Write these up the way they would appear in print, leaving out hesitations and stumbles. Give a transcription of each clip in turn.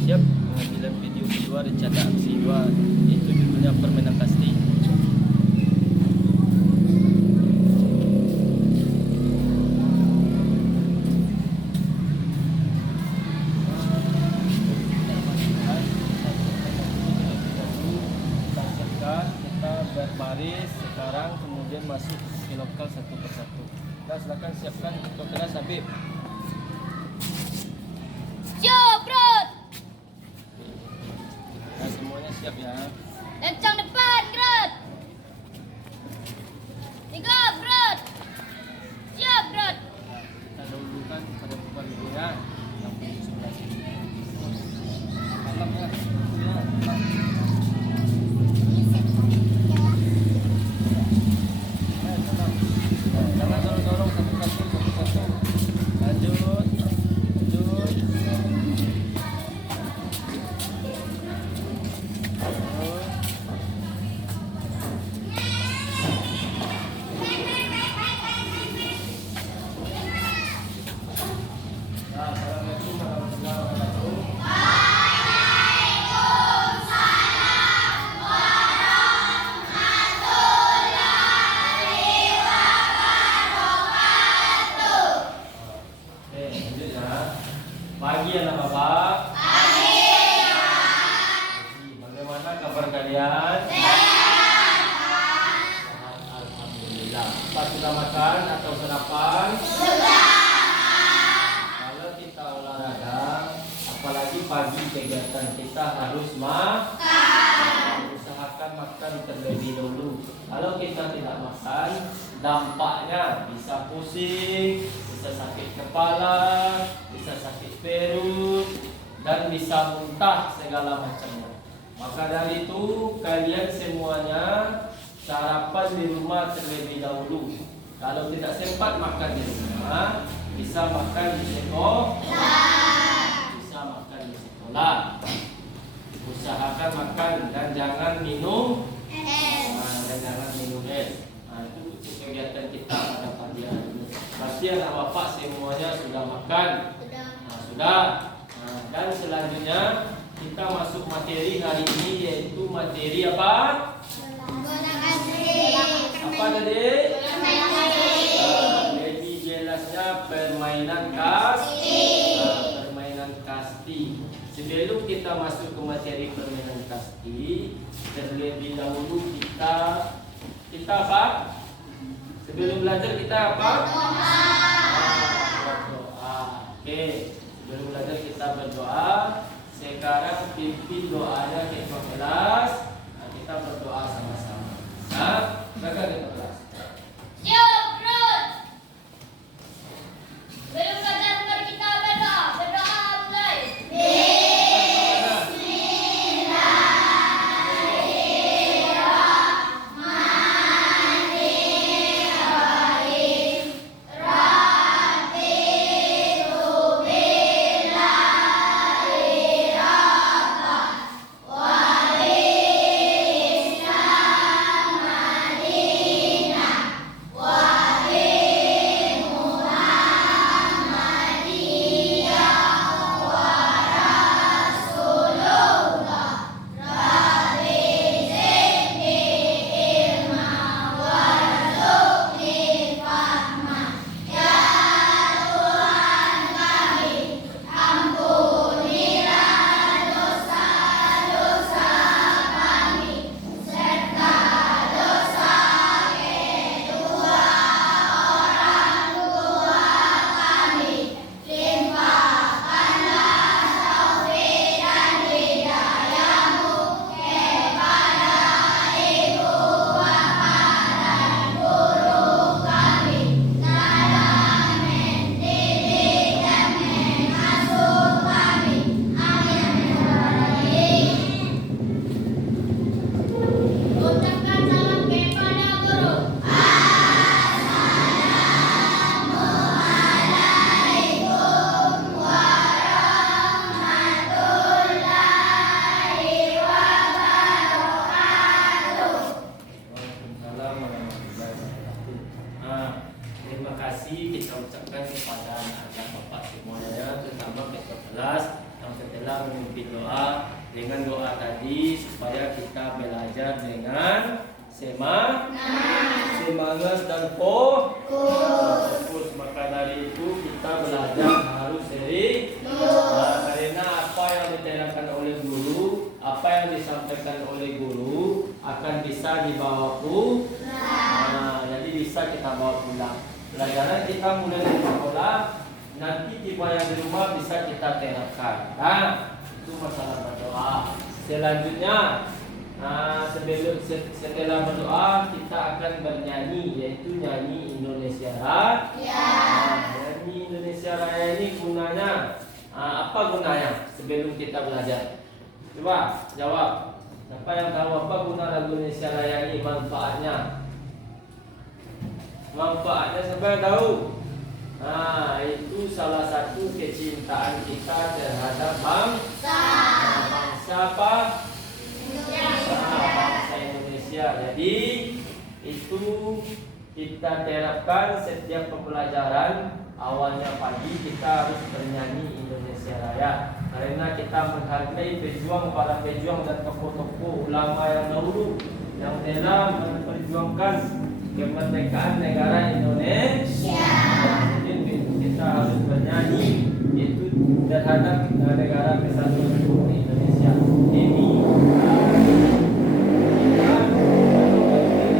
siap pengambilan video kedua rencana aksi 2, yaitu judulnya permainan kasti. Kita berbaris sekarang, kemudian masuk ke lokal satu persatu. Kita silakan siapkan kelas Habib. Siap, bro. Nah, semuanya siap ya. Lencang depan, Grot. 3, bro. Siap, bro. Kita dahulukan pada bukan dulu ya. Lampu sebelah sini. Malam ya. Ya, malam. Jangan dorong-dorong satu-satu. Lanjut. Assalamualaikum warahmatullahi wabarakatuh. Oke, lanjut ya. Pagi anak bapak. Pagi. Bagaimana kabar kalian? Sehat. Alhamdulillah. Pak sudah makan atau sarapan? Kalau kita olahraga, apalagi pagi kegiatan kita harus makan. Usahakan makan terlebih dahulu. Kalau kita tidak makan, dampaknya bisa pusing, bisa sakit kepala, bisa sakit perut, dan bisa muntah segala macamnya. Maka dari itu kalian semuanya sarapan di rumah terlebih dahulu. Kalau tidak sempat makan di rumah, bisa makan di sekolah. Usahakan makan dan jangan minum es. Nah, itu kegiatan kita pada pagi hari ini. Pasti anak bapak semuanya sudah makan. Sudah. Nah, dan selanjutnya kita masuk materi hari ini, yaitu materi apa? Apa tadi? Lebih jelasnya permainan kasti. Sebelum kita masuk ke materi permainan kasti, terlebih dahulu kita apa? Sebelum belajar kita apa? Berdoa. Oke, sebelum belajar kita berdoa. Sekarang pimpin doanya ketua kelas. Nah, kita berdoa sama-sama. Nah, berdoa ketua kelas. Siap, bro. Sebelum belajar mari kita berdoa. Berdoa mulai. setelah memimpin doa dengan doa tadi supaya kita belajar dengan semangat dan fokus. Maka dari itu kita belajar harus serius. Karena apa yang diterangkan oleh guru, apa yang disampaikan oleh guru akan bisa dibawa pulang. Jadi bisa kita bawa pulang. Pelajaran kita mulai dari sekolah, nanti tiba yang di rumah bisa kita terapkan. Itu masalah berdoa. Selanjutnya, setelah berdoa kita akan bernyanyi, yaitu nyanyi Indonesia Raya. Nyanyi Indonesia Raya ini gunanya apa gunanya sebelum kita belajar? Coba jawab. Siapa yang tahu apa guna lagu Indonesia Raya ini, manfaatnya? Manfaatnya siapa yang tahu? Itu salah satu kecintaan kita terhadap bangsa apa? Bangsa Indonesia. Jadi itu kita terapkan setiap pembelajaran. Awalnya pagi kita harus bernyanyi Indonesia Raya, karena kita menghargai para pejuang dan tokoh-tokoh ulama yang dahulu yang telah memperjuangkan kemerdekaan negara Indonesia. Jadi kita harus bernyanyi itu terhadap negara kesatuan Republik Indonesia. Ini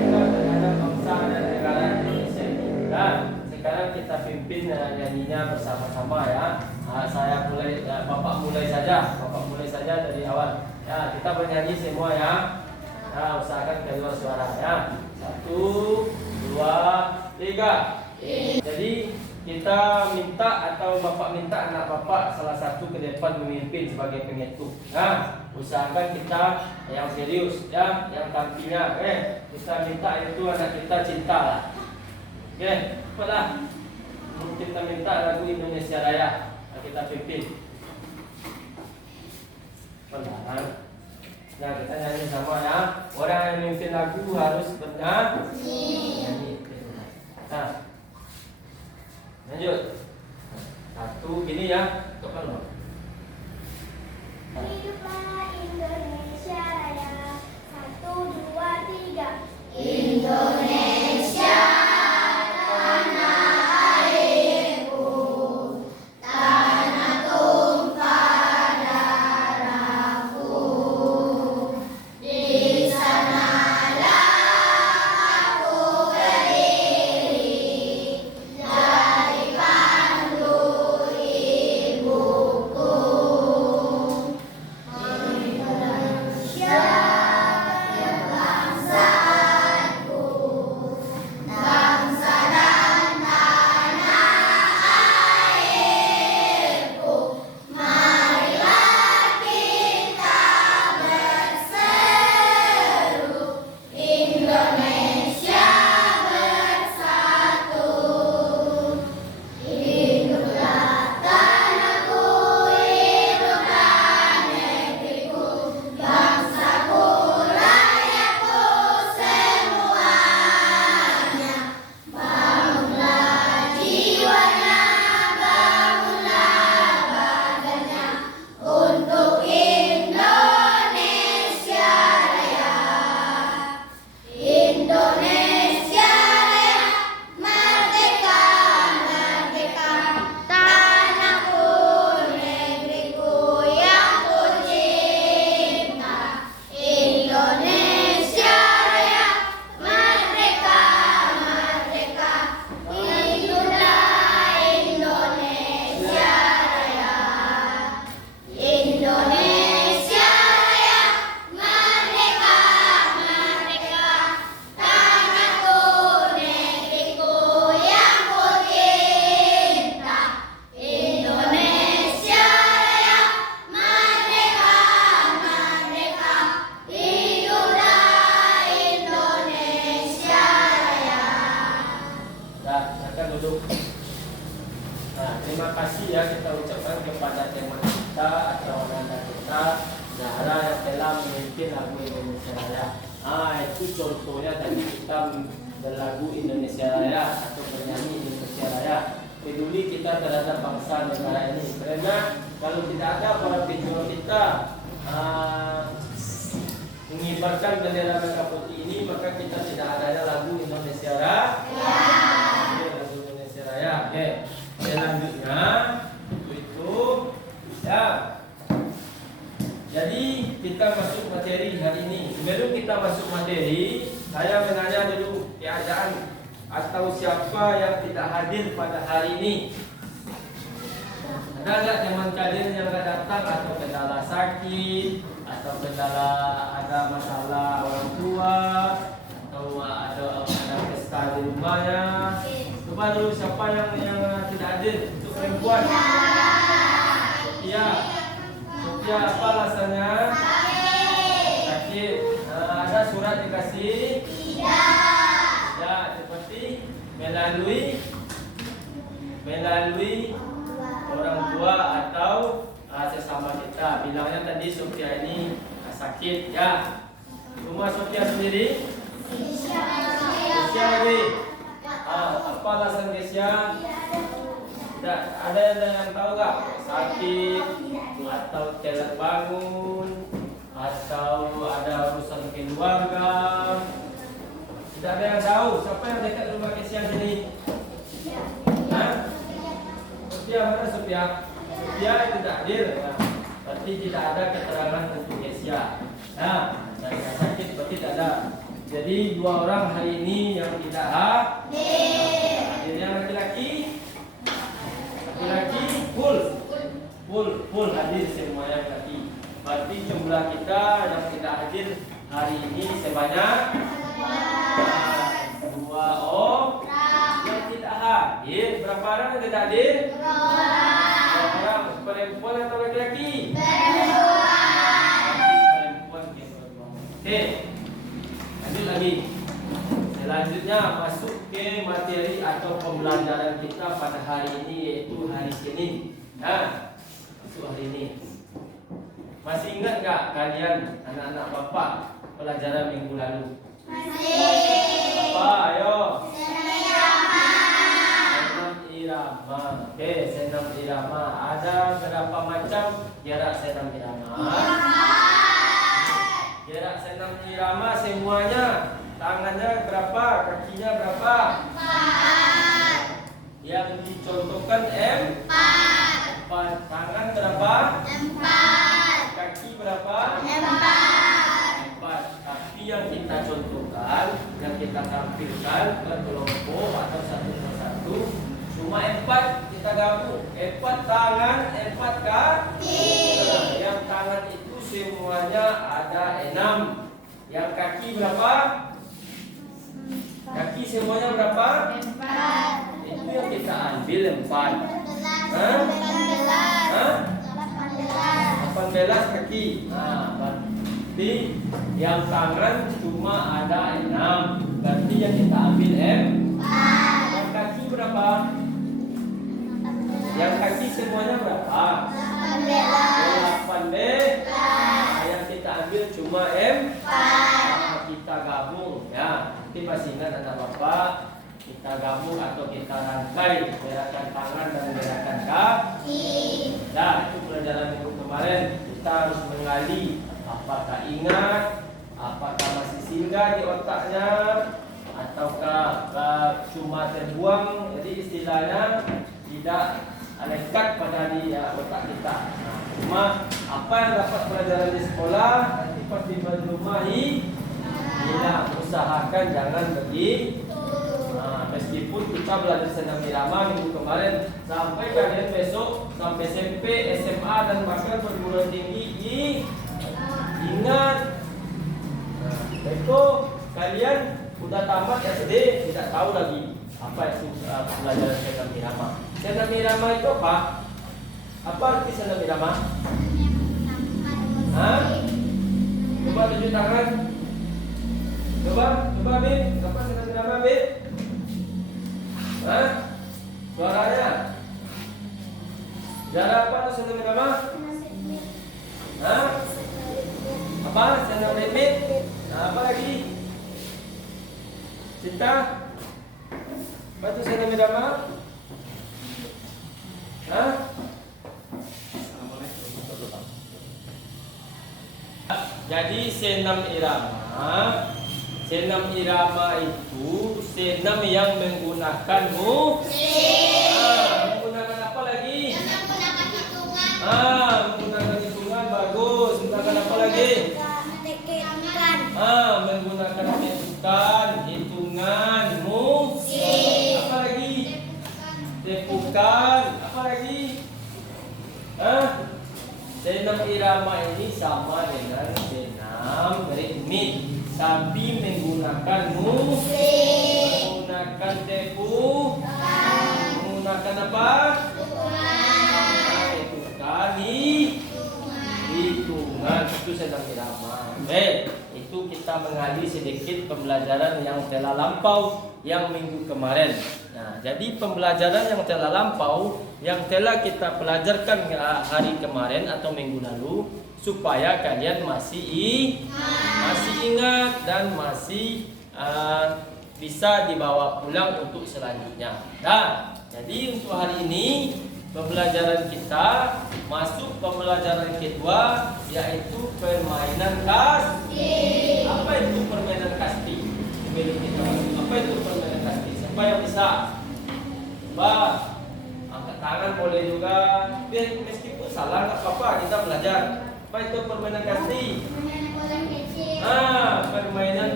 kita terhadap bangsa dan negara Indonesia ini. Dan sekarang kita pimpin nyanyinya bersama-sama ya. Saya mulai, Bapak mulai saja dari awal. Ya, kita bernyanyi semua ya. Usahakan kedua suara ya. 1, 2, 3. Jadi kita minta atau Bapak minta anak Bapak salah satu ke depan memimpin sebagai pengetuk. Usahakan kita yang serius ya, yang tampilnya. Kita minta itu anak kita cinta lah. Cepatlah. Kita minta lagu Indonesia Raya. Kita pimpin. Benar. Nah, kita nyanyi sama ya. Orang yang memimpin lagu harus bernyanyi. Nah, lanjut. 1 gini ya. Tekan loh. Hiduplah Indonesia Raya. 1, 2, 3. Indonesia tanah airku, tanah tumpah darahku. Di sanalah aku berdiri, jadi pandu ibuku. Indonesia bangsaku, bangsa dan tanah airku. Marilah kita berseru, Indonesia bersatu. Hiduplah tanahku, hiduplah negeriku, bangsaku, rakyatku semuanya. Bangunlah jiwanya, bangunlah badannya untuk Indonesia Raya. Indonesia Raya, merdeka, merdeka, tanahku, negeriku yang ku cinta. Indonesia Raya, merdeka, merdeka, hiduplah Indonesia Raya. Indonesia Raya, merdeka, merdeka, tanahku, negeriku yang ku cinta. Indonesia Raya, merdeka, merdeka, hiduplah Indonesia Raya. Silakan duduk. Terima kasih ya kita ucapkan kepada teman kita atau anak kita Zahra yang telah memimpin lagu Indonesia Raya. Itu contohnya tadi kita berlagu Indonesia Raya atau bernyanyi Indonesia Raya. Peduli kita terhadap bangsa negara ini, karena Kalau tidak ada para penjual kita mengibarkan bendera merah putih ini, maka kita tidak adanya lagu Indonesia Raya. Oke, lagu Indonesia Raya. Oke. Selanjutnya itu ya. Jadi kita masuk materi hari ini. Sebelum kita masuk materi, saya menanya dulu keadaan atau siapa yang tidak hadir pada hari ini. Ada nggak teman kalian yang nggak datang atau kendala sakit atau kendala ada masalah orang tua atau ada pesta di rumahnya? Coba dulu siapa yang tidak hadir untuk perempuan? Sophia. Sophia apa alasannya? Sakit. Ada surat dikasih? Tidak. Ya, seperti melalui orang tua atau sesama kita. Bilangnya tadi Sophia ini sakit ya. Cuma Sophia sendiri? Kesia lagi. Apa alasan Kesia? Tidak. Ada yang tahu nggak? Sakit atau telat bangun atau ada urusan keluarga? Tidak ada yang tahu. Siapa yang dekat rumah Kesia sini? Sophia mana Sophia? Sophia tidak hadir. Berarti tidak ada keterangan untuk Kesia. Nah, yang sakit berarti tidak ada. Jadi dua orang hari ini yang tidak hadir. Yang laki-laki full hadir semuanya laki. Berarti jumlah kita yang tidak hadir hari ini sebanyak dua orang yang tidak hadir. Berapa orang yang tidak hadir? Orang perempuan atau laki-laki? Perempuan. Oke, lanjut lagi. Selanjutnya masuk ke materi atau pembelajaran kita pada hari ini, yaitu hari Senin. Nah, masuk hari ini. Masih ingat nggak kalian anak-anak bapak pelajaran minggu lalu? Apa? Ayo. Senam irama. Oke, senam irama. Ada berapa macam jarak senam irama? Jarak senam irama semuanya. Tangannya berapa? Kakinya berapa? 4. Yang dicontohkan M4. Tangan berapa? 4. Kaki berapa? 4. Tapi yang kita contohkan, yang kita tampilkan ke kelompok atau satu persatu, cuma 4 kita gabung. 4 tangan, 4 kaki. Yang tangan itu semuanya ada 6. Yang kaki berapa? Kaki semuanya berapa? 4. Itu yang kita ambil 4. 18 kaki. Nah, berarti yang tangan cuma ada 6. Berarti yang kita ambil 4. Yang kaki berapa? Yang kaki semuanya berapa? 18. Yang kita ambil cuma 4. Kita gabung ya. Nanti masih ingat anak bapak, kita gabung atau kita rangkai gerakan tangan dan gerakan kaki. Nah, itu pelajaran minggu kemarin. Kita harus menggali apakah ingat, apakah masih singgah di otaknya, ataukah cuma terbuang. Jadi istilahnya tidak lekat pada di otak kita. Nah, cuma apa yang dapat pelajaran di sekolah nanti pas di rumah hilang. Usahakan jangan begitu. Nah, meskipun kita belajar senam irama minggu kemarin, sampai kalian besok sampai SMP, SMA dan bahkan perguruan tinggi ingat. Nah, itu kalian udah tamat SD tidak tahu lagi apa itu pelajaran senam irama. Senam irama itu apa? Apa arti senam irama? Hah? Coba tunjuk tangan. Coba Bib, apa senam irama Bib? Hah? Suaranya? Jarak apa tuh senam irama? Hah? Apa? Senam ritmik? Nah, apa lagi? Cinta? Apa tuh senam irama? Hah? Jadi senam irama. Senam irama itu senam yang menggunakan menggunakan apa lagi? Menggunakan hitungan. Menggunakan hitungan, bagus. Menggunakan apa lagi? Menggunakan hitungan, musik. Apa lagi? Tepukan. Apa lagi? Senam irama ini sama dengan senam ritmik, tapi menggunakan musik, menggunakan menggunakan apa? Tepukan, hitungan. Itu senam irama. Itu kita mengalih sedikit pembelajaran yang telah lampau yang minggu kemarin. Nah, jadi pembelajaran yang telah lampau yang telah kita pelajarkan hari kemarin atau minggu lalu supaya kalian masih ingat dan masih bisa dibawa pulang untuk selanjutnya. Nah, jadi untuk hari ini pembelajaran kita masuk pembelajaran kedua, yaitu permainan kasti. Apa itu permainan kasti? Apa itu permainan kasti? Siapa yang bisa? Coba angkat tangan boleh juga. Meskipun salah nggak apa-apa, kita belajar. Apa itu permainan kasti? Permainan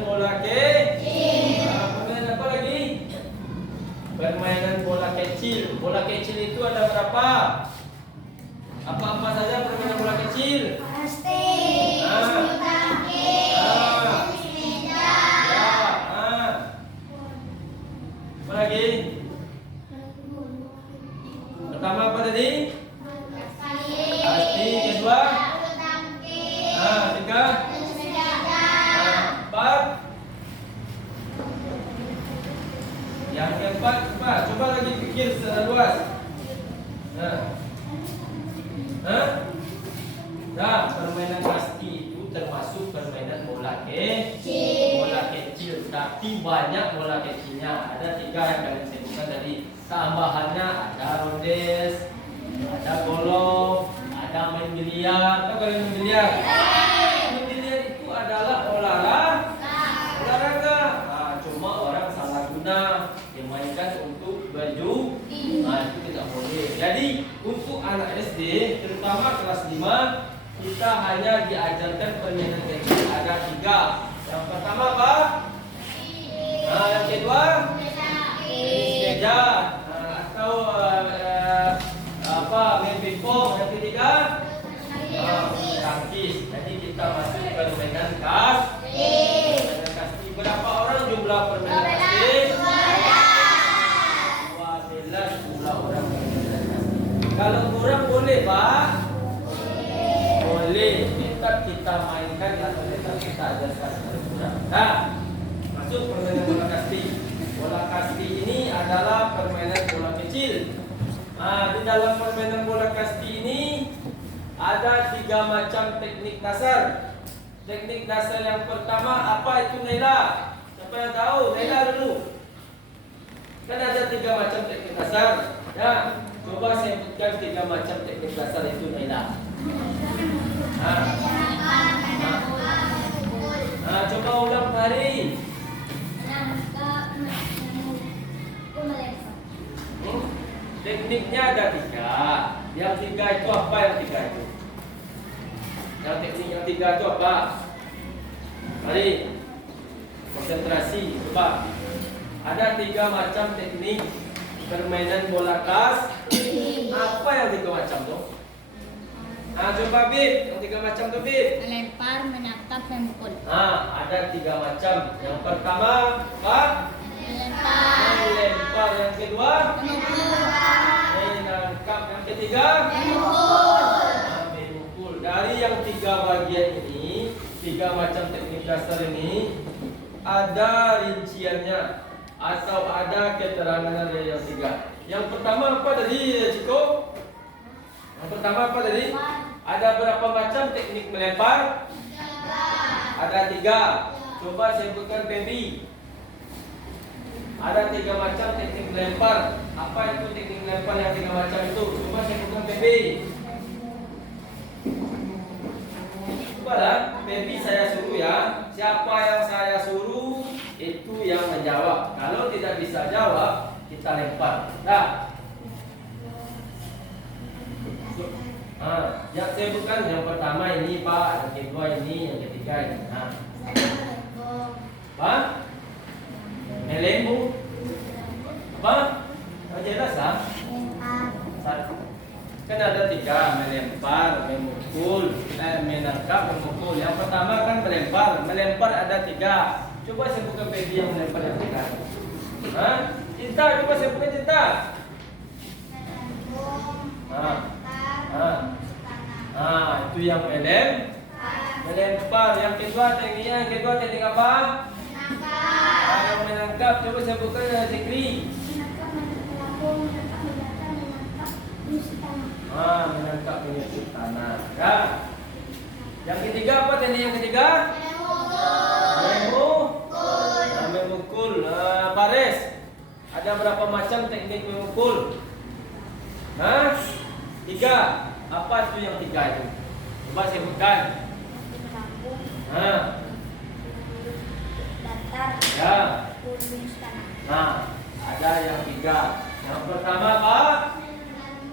bola kecil. Permainan apa lagi? Permainan bola kecil. Bola kecil itu ada berapa? Apa-apa saja permainan bola kecil? Apa lagi? Pertama apa tadi? Kasti. Kedua? Tiga? Empat? Yang keempat, coba lagi pikir secara luas. Nah, permainan kasti itu termasuk permainan bola kecil, tapi banyak bola kecilnya. Ada 3 yang kalian sebutkan tadi. Tambahannya ada rondes, ada golf, ada main biliar. Tahu kalian main biliar? Main biliar itu adalah olahraga. Cuma orang salah guna dimainkan untuk baju. Itu tidak boleh. Jadi untuk anak SD, terutama kelas 5, kita hanya diajarkan permainan kecil. Ada 3. Yang pertama apa? Yang kedua tenis meja, atau main pingpong. Yang ketiga tangkis. Jadi kita masuk permainan kasti. Berapa orang jumlah permainan kasti? 12 jumlah orang permainan kasti. Kalau kurang boleh, Pak? Boleh. Kita mainkan atau kita ajarkan kalau kurang. Nah, masuk permainan bola kasti. Bola kasti ini adalah permainan bola kecil. Di dalam permainan bola kasti ini ada 3 macam teknik dasar. Teknik dasar yang pertama apa itu, Naila? Siapa yang tahu? Naila dulu. Kan ada 3 macam teknik dasar. Ya, coba sebutkan 3 macam teknik dasar itu, Naila. Coba ulang hari. Tekniknya ada 3. Yang 3 itu apa? Yang 3 itu? Yang teknik yang 3 itu apa? Mari konsentrasi. Coba. Ada 3 macam teknik permainan bola kasti. Apa yang 3 macam tuh? Coba Bib, yang 3 macam tuh Bib. Melempar, menatap, memukul. Ada 3 macam. Yang pertama apa? Melempar. Yang kedua? Menangkap. Yang ketiga? Memukul. Dari yang 3 bagian ini, 3 macam teknik dasar ini, ada rinciannya atau ada keterangan dari yang 3. Yang pertama apa tadi, Ciko? Yang pertama apa tadi? Ada berapa macam teknik melempar? Ada 3. Coba sebutkan Febi. Ada 3 macam teknik melempar. Apa itu teknik melempar yang 3 macam itu? Coba sebutkan Febi. Cobalah, baby saya suruh ya. Siapa yang saya suruh itu yang menjawab. Kalau tidak bisa jawab, kita lempar. Dah. Yang saya bukan yang pertama ini Pak, yang kedua ini, yang ketiga ini. Pak? Melembu? Apa? Jelas lah. Kan ada tiga, melempar, memukul, menangkap, memukul. Yang pertama kan melempar. Melempar ada tiga. Coba sebutkan baby yang melempar yang tiga. Cinta, coba sebutkan cinta. Itu yang melempar. Yang kedua tekniknya, teknik apa? Yang menangkap. Coba sebutkan yang Zikri. Menangkap menyusut tanah. Ya. Yang ketiga apa teknik yang ketiga? Memukul. Baris. Ada berapa macam teknik memukul? 3. Apa itu yang 3 itu? Coba sebutkan. Ya. Ada yang 3. Yang pertama apa?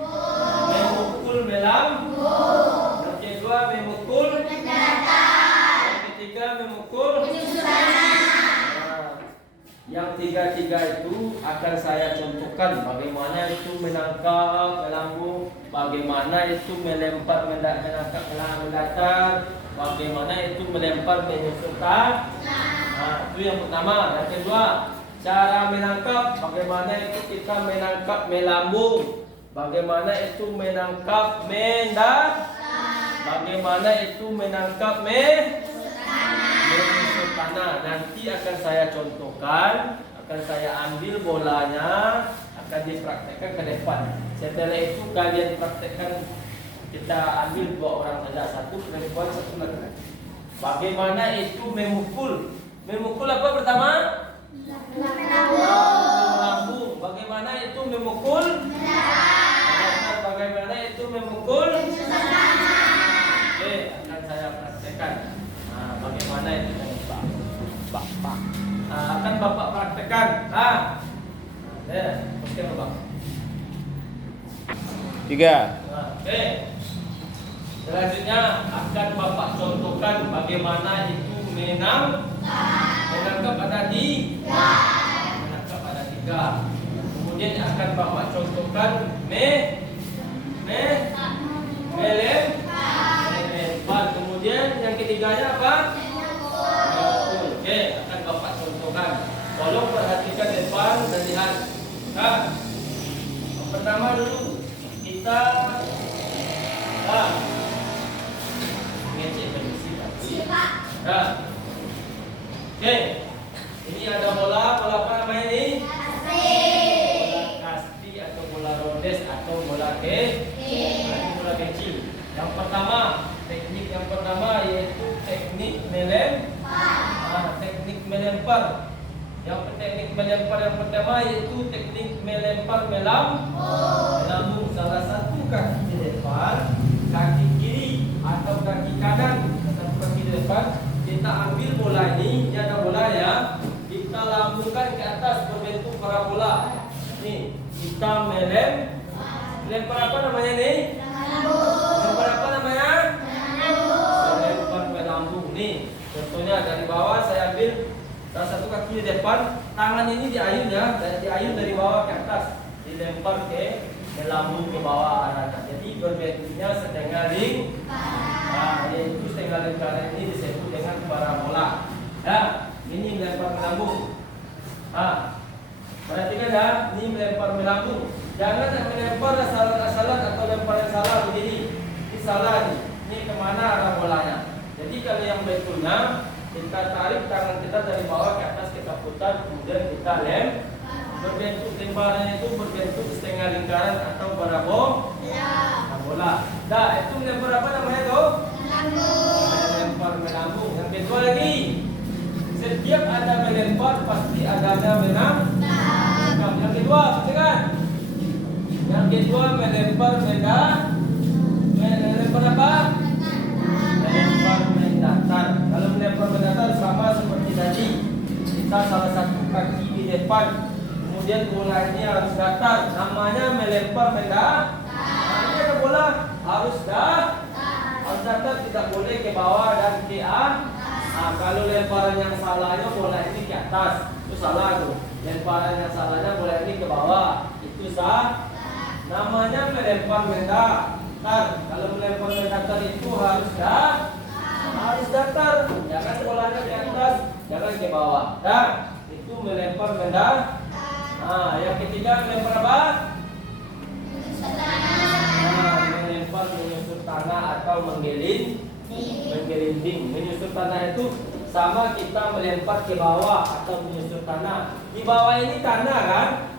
Memukul melambung. Yang kedua memukul mendatar. Yang ketiga memukul yang tiga-tiga itu akan saya contohkan bagaimana itu menangkap melambung, bagaimana itu melempar menangkap mendatar, bagaimana itu melempar menyusulkan. Itu yang pertama. Yang kedua, cara menangkap, bagaimana itu kita menangkap melambung, bagaimana itu menangkap bagaimana itu menangkap menyusut tanah. Nanti akan saya contohkan, akan saya ambil bolanya, akan dipraktekkan ke depan. Setelah itu kalian praktekkan, kita ambil 2 orang saja, 1 perempuan 1 laki-laki. Bagaimana itu memukul? Memukul apa pertama? Melambung. Bagaimana itu memukul? Bagaimana itu memukul? Oke, akan saya praktekkan. Bagaimana itu Bapak? Akan Bapak praktekkan. Oke Bapak. 3. Oke. Selanjutnya akan Bapak contohkan bagaimana itu menangkap ada 3. Menangkap ada 3. Kemudian akan Bapak contohkan melempar. Kemudian yang ketiganya apa? Oke, akan Bapak contohkan. Tolong perhatikan depan dan lihat. Yang pertama dulu kita ngecek kondisi. Oke. Ini ada bola apa namanya ini? Bola kasti atau bola rondes atau bola bola kecil. Yang pertama, teknik yang pertama yaitu teknik melempar. Teknik melempar. Yang teknik melempar yang pertama yaitu teknik melempar melambung. Salah satu kaki di depan, kaki kiri atau kaki kanan, satu kaki di depan. Kita ambil bola ini ada bola ya. Kita lambungkan ke atas berbentuk parabola. Nih, kita melempar apa namanya nih? Melempar apa namanya? Melempar melambung. Nih, contohnya dari bawah saya ambil salah satu kaki di depan, tangan ini diayun ya, diayun dari bawah ke atas, dilempar ke melambung ke bawah arahnya. Jadi berbentuknya setengah yaitu setengah lingkaran ini disebut dengan parabola. Ini melempar melambung. Perhatikan ya, ini melempar melambung. Jangan melempar asal-asalan atau lempar yang salah begini. Ini salah nih. Ini kemana arah bolanya? Jadi kalau yang betulnya, kita tarik tangan kita dari bawah ke atas, kita putar, kemudian kita lem. Berbentuk lemparan itu berbentuk setengah lingkaran atau parabola. Itu melempar apa namanya tuh? Melempar melambung. Yang kedua lagi, setiap ada melempar pasti ada menangkap. Yang kedua, kan? Yang kedua melempar melempar apa? Melempar Kemudian bola ini harus datar. Namanya melempar benda. Ini ada bola harus datar, tidak boleh ke bawah dan ke atas. Kalau lemparan yang salahnya bola ini ke atas, itu salah tuh. Lemparan yang salahnya bola ini ke bawah, itu sah. Namanya melempar benda datar. Kalau melempar benda datar itu harus datar. Jangan bolanya ke atas, jangan ke bawah. Dan itu melempar benda. Yang ketiga melempar apa? Melempar menyusur tanah atau menggelinding. Menyusur tanah itu sama kita melempar ke bawah atau menyusur tanah. Di bawah ini tanah kan?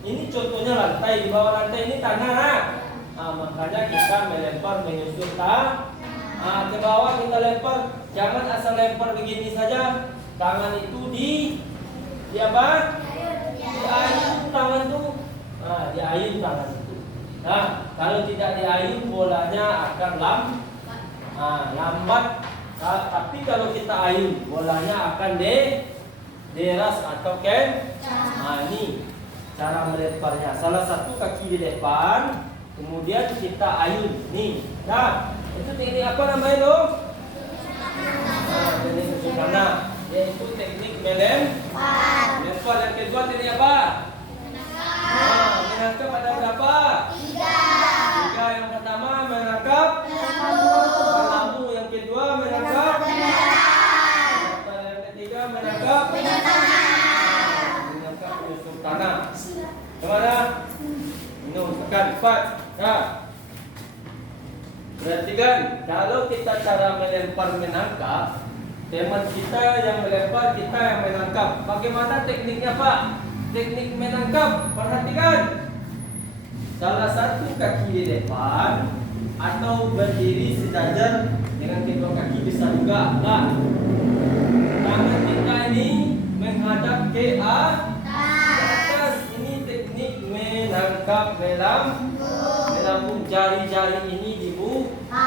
Ini contohnya lantai. Di bawah lantai ini tanah kan? Makanya kita melempar menyusur tanah. Ke bawah kita lempar. Jangan asal lempar begini saja. Tangan itu di apa? Diayun tangan tuh. Diayun tangan itu. Kalau tidak diayun bolanya akan lambat. Tapi kalau kita ayun bolanya akan deras atau ken. Ini cara melemparnya. Salah satu kaki di depan, kemudian kita ayun. Nih. Itu teknik apa namanya tuh? Teknik menyusur tanah. Yaitu teknik melempar. Yang kedua teknik apa? Menangkap ada berapa? 3. Yang pertama menangkap melambung. Yang kedua menangkap. Yang ketiga menangkap menyusur tanah. Kemana? Minum tekan 4. Perhatikan, kalau kita cara melempar menangkap, teman kita yang melempar, kita yang menangkap. Bagaimana tekniknya Pak? Teknik menangkap, perhatikan. Salah satu kaki di depan atau berdiri sejajar dengan kedua kaki bisa juga. Tangan kita ini menghadap ke atas. Ini teknik menangkap melambung. Jari-jari ini dibuka.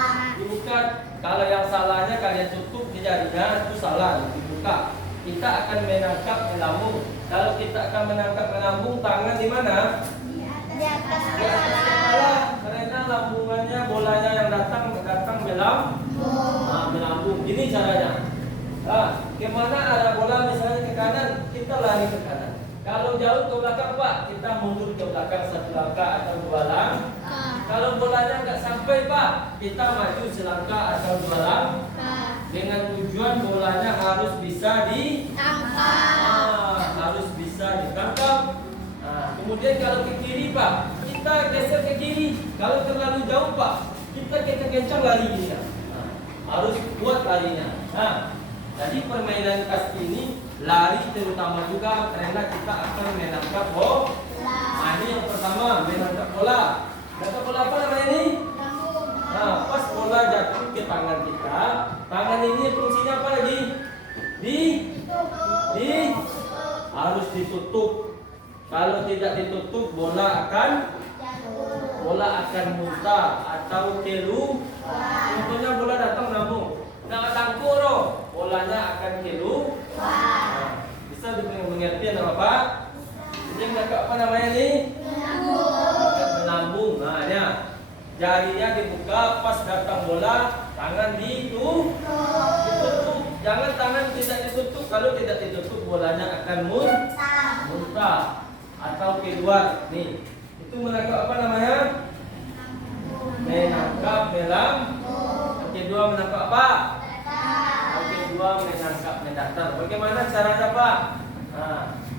Kalau yang salahnya kalian tutup di jarinya, itu salah, dibuka. Kita akan menangkap melambung. Kalau kita akan menangkap melambung, tangan di mana? Di atas kepala. Karena lambungannya, bolanya yang datang melambung. Ini caranya. Kemana arah bola? Misalnya ke kanan, kita lari ke kanan. Kalau jauh ke belakang Pak, kita mundur ke belakang 1 langkah atau 2 langkah. Kalau bolanya nggak sampai Pak, kita maju selangkah atau 2 langkah. Dengan tujuan bolanya harus bisa ditangkap. Kemudian kalau ke kiri Pak, kita geser ke kiri. Kalau terlalu jauh Pak, kita kencang larinya. Harus kuat larinya. Jadi permainan kasti ini lari terutama juga karena kita akan menangkap bola. Ini yang pertama, menangkap bola. Menangkap bola apa namanya ini? Pas bola jatuh ke tangan kita, tangan ini fungsinya apa lagi? Harus ditutup. Kalau tidak ditutup, bola akan muntah atau keluar. Contohnya bola datang lambung. Tangkuro, bolanya akan keluar. Bisa mengerti apa Pak? Ini menangkap apa namanya ini? Melambung. Jarinya dibuka, pas datang bola, tangan ditutup. Jangan tangan tidak ditutup. Kalau tidak ditutup, bolanya akan muntah atau keluar. Nih, itu menangkap apa namanya? Menangkap melambung. Yang kedua menangkap apa? Yang kedua menangkap mendatar. Bagaimana caranya Pak?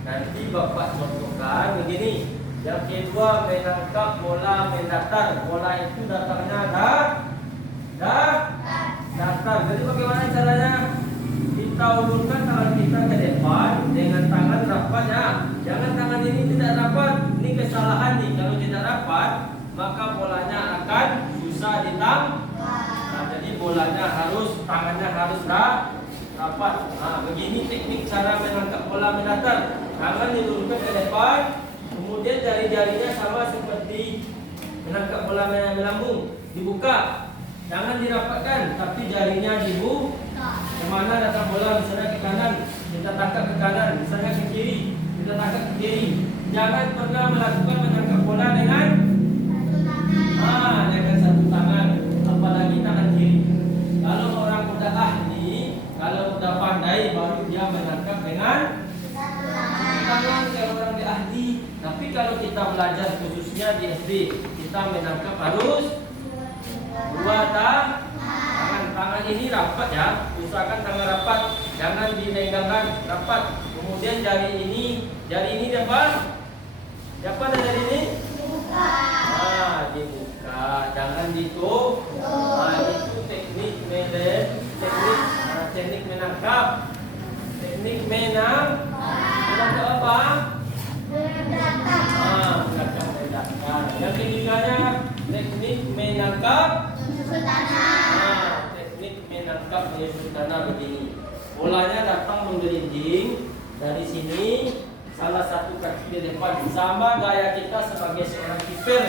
Nanti Bapak contohkan begini. Yang kedua menangkap bola mendatar. Bola itu datangnya datar. Jadi bagaimana caranya? Kita ulurkan tangan kita ke depan dengan tangan rapat ya. Jangan tangan ini tidak rapat. Ini kesalahan nih. Kalau tidak rapat, maka bolanya akan susah ditangkap. Jadi bolanya tangannya harus rapat. Begini teknik cara menangkap bola mendatar. Tangan diluruskan ke depan. Kemudian jari-jarinya sama seperti menangkap bola melambung, dibuka. Jangan dirapatkan, tapi jarinya dibuka. Kemana datang bola, misalnya ke kanan, kita tangkap ke kanan. Misalnya ke kiri, kita tangkap ke kiri. Jangan pernah melakukan menangkap bola dengan satu tangan, apalagi tangan kiri. Kalau orang udah ahli, kalau udah pandai, baru dia menangkap dengan tangan kayak orang di ahli. Tapi kalau kita belajar khususnya di SD, kita menangkap harus dua tangan ini rapat ya. Usahakan tangan rapat, jangan dilenggangkan, rapat. Kemudian jari ini dapat jari ini dibuka, jangan ditutup. Itu teknik teknik menangkap. Teknik menangkap apa? Menangkap mendatar. Yang ketiganya teknik menangkap teknik menangkap menyusun tanah begini. Bolanya datang menggelinding dari sini, salah satu kaki di depan, sama gaya kita sebagai seorang kiper.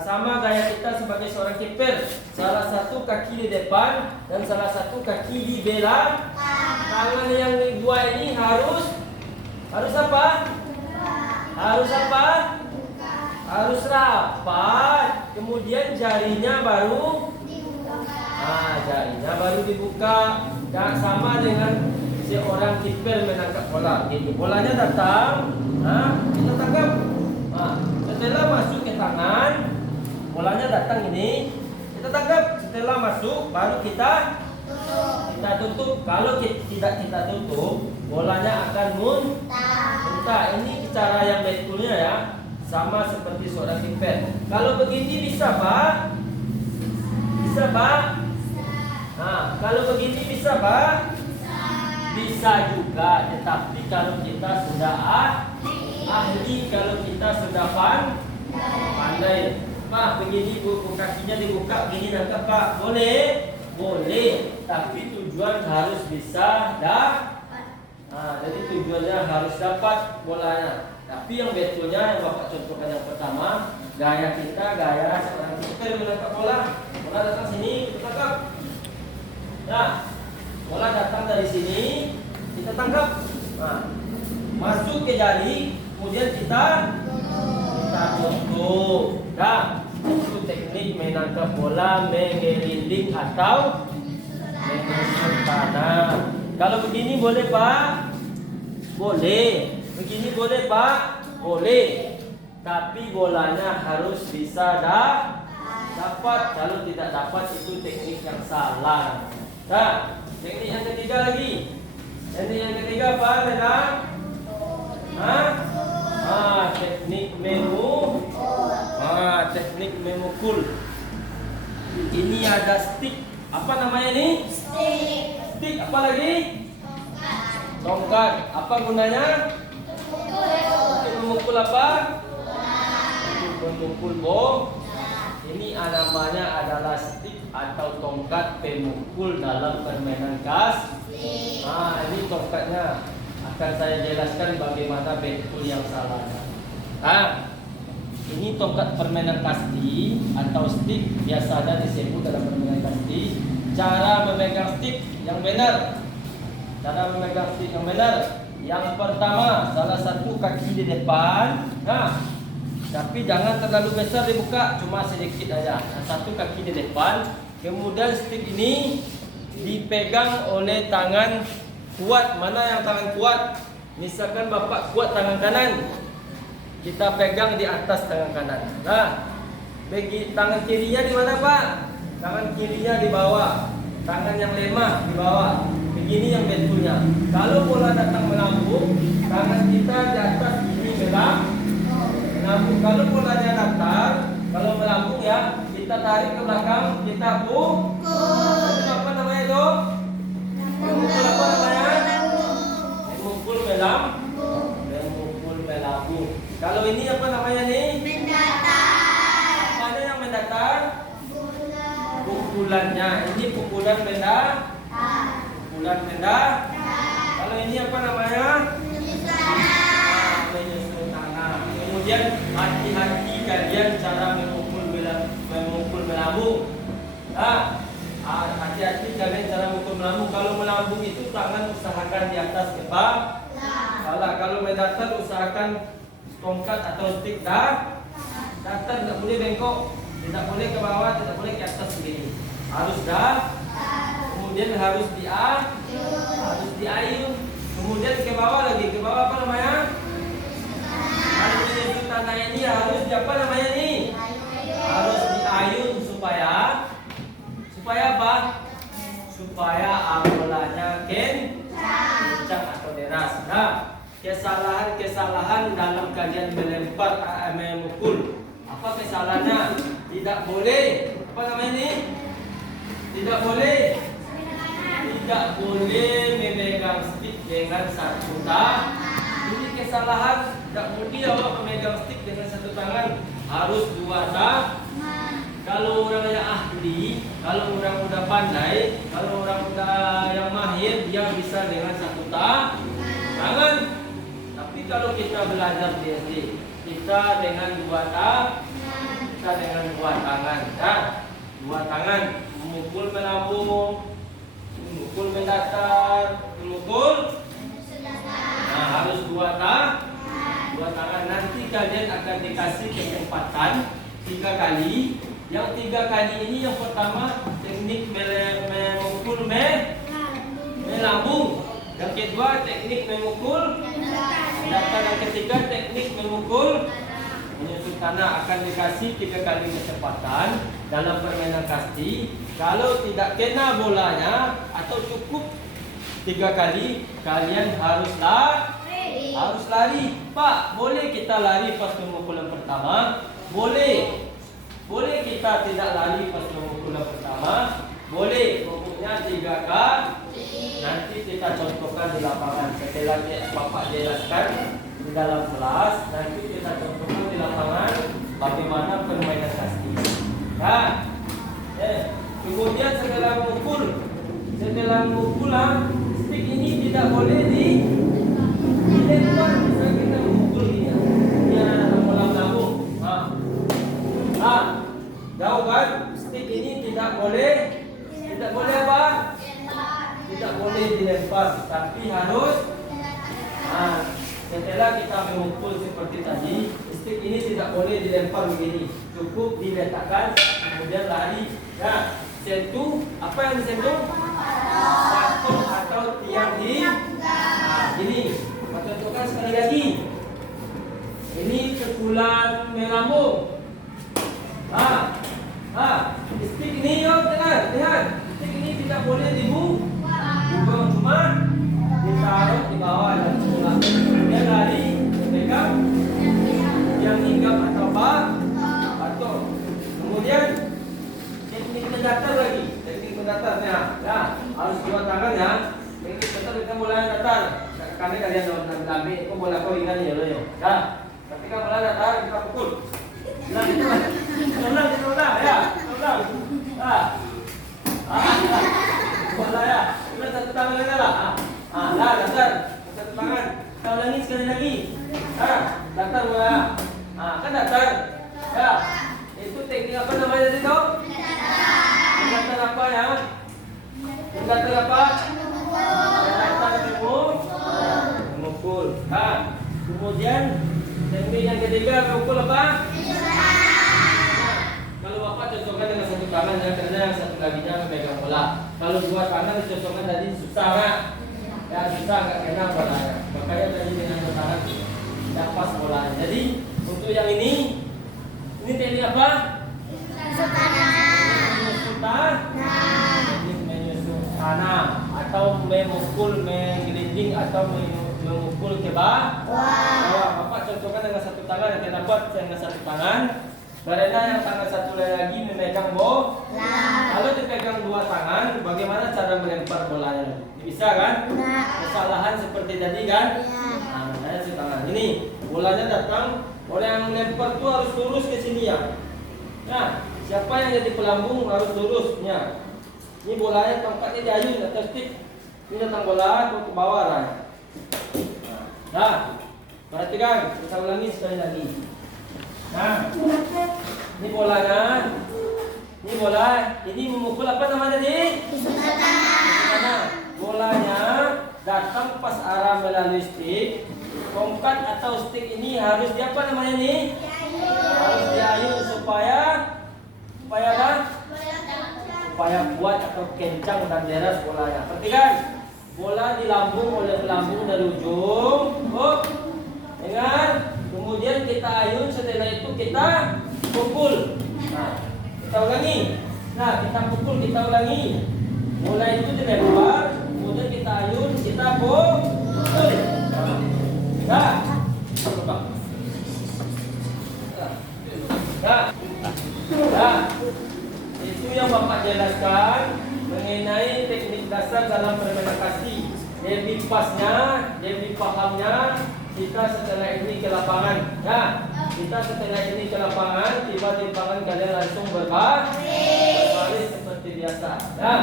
Sama gaya kita sebagai seorang kiper. Salah satu kaki di depan dan salah satu kaki di belakang. Tangan yang dua ini harus apa? Harus rapat. Kemudian jarinya baru dibuka. Dan sama dengan seorang kiper menangkap bola. Jadi bolanya datang, kita tangkap. Setelah masuk ke tangan, bolanya datang ini, kita tangkap. Setelah masuk, baru kita tutup. Kalau tidak kita tutup, bolanya akan muntah. Ini cara yang betulnya ya. Sama seperti seorang kiper. Kalau begini bisa Pak? Bisa Pak? Kalau begini bisa Pak? Bisa juga. Tetapi kalau kita sudah ahli, kalau kita sudah pandai, Pak begini kakinya dibuka, begini nangkap Pak, boleh. Tapi tujuan harus bisa jadi tujuannya harus dapat bolanya. Tapi yang betulnya yang Bapak contohkan yang pertama, gaya kita, gaya seorang kiper menangkap bola. Bola datang sini, kita tangkap. Bola datang dari sini, kita tangkap. Masuk ke jari, kemudian kita tutup. Itu teknik menangkap bola, menggelinding atau menyusun tanah. Kalau begini boleh Pak? Boleh. Begini boleh Pak? Boleh. Tapi bolanya harus bisa dapat. Kalau tidak dapat itu teknik yang salah. Teknik yang ketiga lagi. Teknik yang ketiga apa? Teknik memukul. Ini ada stick. Apa namanya ini? Stick apa lagi? Tongkat. Apa gunanya? Untuk memukul apa? Untuk memukul bom. Ini namanya adalah stick atau tongkat pemukul dalam permainan ini tongkatnya. Akan saya jelaskan bagaimana betul yang salahnya. Ini tongkat permainan kasti atau stick, biasanya disebut dalam permainan kasti. Cara memegang stick yang benar. Yang pertama, salah satu kaki di depan. Tapi jangan terlalu besar dibuka, cuma sedikit aja. Satu kaki di depan. Kemudian stick ini dipegang oleh tangan kuat. Mana yang tangan kuat? Misalkan Bapak kuat tangan kanan, kita pegang di atas tangan kanan. Tangan kirinya di mana Pak? Tangan kirinya di bawah. Tangan yang lemah di bawah. Begini yang betulnya. Kalau bola datang melambung, tangan kita di atas ini melambung. Kalau bolanya datang, kalau melambung ya, kita tarik ke belakang, kita pukul. Itu apa namanya itu? Memukul apa namanya? Memukul melambung. Kalau ini apa namanya nih? Mendatar. Apanya yang mendatar? Pukulannya. Ini pukulan mendatar. Kalau ini apa namanya? Menyusun tanah. Kemudian hati-hati kalian cara memukul melambung. Hati-hati kalian cara memukul melambung. Kalau melambung itu tangan usahakan di atas kepala. Salah. Kalau main datar usahakan tongkat atau stick datar, tidak boleh bengkok, tidak boleh ke bawah, tidak boleh ke atas begini. Harus kemudian harus diayun, kemudian ke bawah lagi. Ke bawah apa namanya? Kalau menyusun tanah ini harus apa namanya nih? Harus diayun supaya apa? Supaya ambulannya kencang atau deras. Nah, kesalahan dalam kalian melempar memukul. Apa kesalahannya? Tidak boleh. Apa namanya ini? Tidak boleh memegang stick dengan satu tangan. Ini kesalahan. Tidak mungkin awak memegang stick dengan satu tangan. Harus dua tangan. Kalau orang yang ahli, kalau orang udah pandai, kalau orang udah yang mahir, dia bisa dengan satu tangan. Tapi kalau kita belajar di SD, kita dengan dua tangan, dua tangan, memukul melambung, memukul mendatar, memukul. Nah, harus dua tangan. Nanti kalian akan dikasih kesempatan 3 kali. Yang 3 kali ini yang pertama teknik memukul melambung. Yang kedua teknik memukul mendatar. Yang ketiga teknik memukul menyusun tanah. Akan dikasih 3 kali kesempatan dalam permainan kasti. Kalau tidak kena bolanya atau cukup 3 kali, kalian harus lari. Pak, boleh kita lari pas pemukulan pertama? Boleh kita tidak lari pas pemukulan pertama? Boleh. Pokoknya 3 kali. Nanti kita contohkan di lapangan. Setelah Bapak jelaskan di dalam kelas, nanti kita contohkan di lapangan bagaimana permainan kasti. Nah, kemudian setelah memukul, stick ini tidak boleh dilempar. Misalnya kita memukul ini, ada lambung. Jauh kan? Stick ini tidak boleh apa? Tidak boleh dilempar, tapi harus. Setelah kita memukul seperti tadi, stick ini tidak boleh dilempar begini. Cukup diletakkan, kemudian lari. Nah, sentuh, apa yang disentuh? Patung atau tiang ini. Contohkan sekali lagi. Ini pukulan melambung. Stick ini lihat. Stick ini tidak boleh dibuang, cuma ditaruh di bawah dan pulang. Kemudian lari, pegang yang hinggap atau patung. Kemudian teknik mendatar lagi. Teknik mendatarnya, harus 2 tangan ya. Teknik mendatar kita mulai datar. Karena kalian dalam ambil, aku bola kau ingat ya lo ya. Ketika mulai datar kita pukul. Ulang ya. Bola ya. Kita satu tangan lah. Datar satu tangan. Kita ulangi sekali lagi. Datar bola. Kan datar. Ya. Itu teknik apa namanya tadi tuh? Datar apa ya? Datar apa? Datar memukul. Kemudian teknik yang ketiga memukul apa? Kalau Bapak cocokkan dengan satu tangan ya, karena yang satu laginya memegang bola. Kalau 2 tangan dicocokkan tadi susah nggak? Ya susah, nggak kena bolanya. Makanya tadi dengan 2 tangan tidak pas bolanya. Jadi untuk yang ini teknik apa? Menyusun tanah atau memukul, menggelinding atau memukul ke bawah. Bapak cocokkan dengan satu tangan, yang kenapa dengan satu tangan? Karena yang tangan satu lagi memegang bola. Kalau dipegang 2 tangan, bagaimana cara melempar bolanya? Bisa kan? Kesalahan seperti tadi kan? Saya tangan ini bolanya datang, orang yang melempar itu harus lurus ke sini ya. Nah, siapa yang jadi pelambung harus lurusnya. Ini bolanya tongkatnya diayun atau stick. Ini datang bola ke bawah lah. Perhatikan, kita ulangi sekali lagi. Nah, ini bolanya. Ini bola. Ini memukul apa namanya tadi? Bolanya datang pas arah melalui stick. tongkat atau stick ini harus di apa namanya nih? Harus diayun supaya apa? Supaya kuat atau kencang dan deras bolanya. Perhatikan, bola dilambung oleh pelambung dari ujung. Ingat. Kemudian kita ayun, setelah itu kita pukul. Nah, kita ulangi. Nah, kita pukul, kita ulangi. Bola itu dilempar, kemudian kita ayun, kita pukul. Nah, itu yang Bapak jelaskan mengenai teknik dasar dalam permainan kasti. Lebih pasnya, lebih pahamnya kita setelah ini ke lapangan. Ya, kita setelah ini ke lapangan, tiba-tiba kalian langsung berbaris seperti biasa. Ya,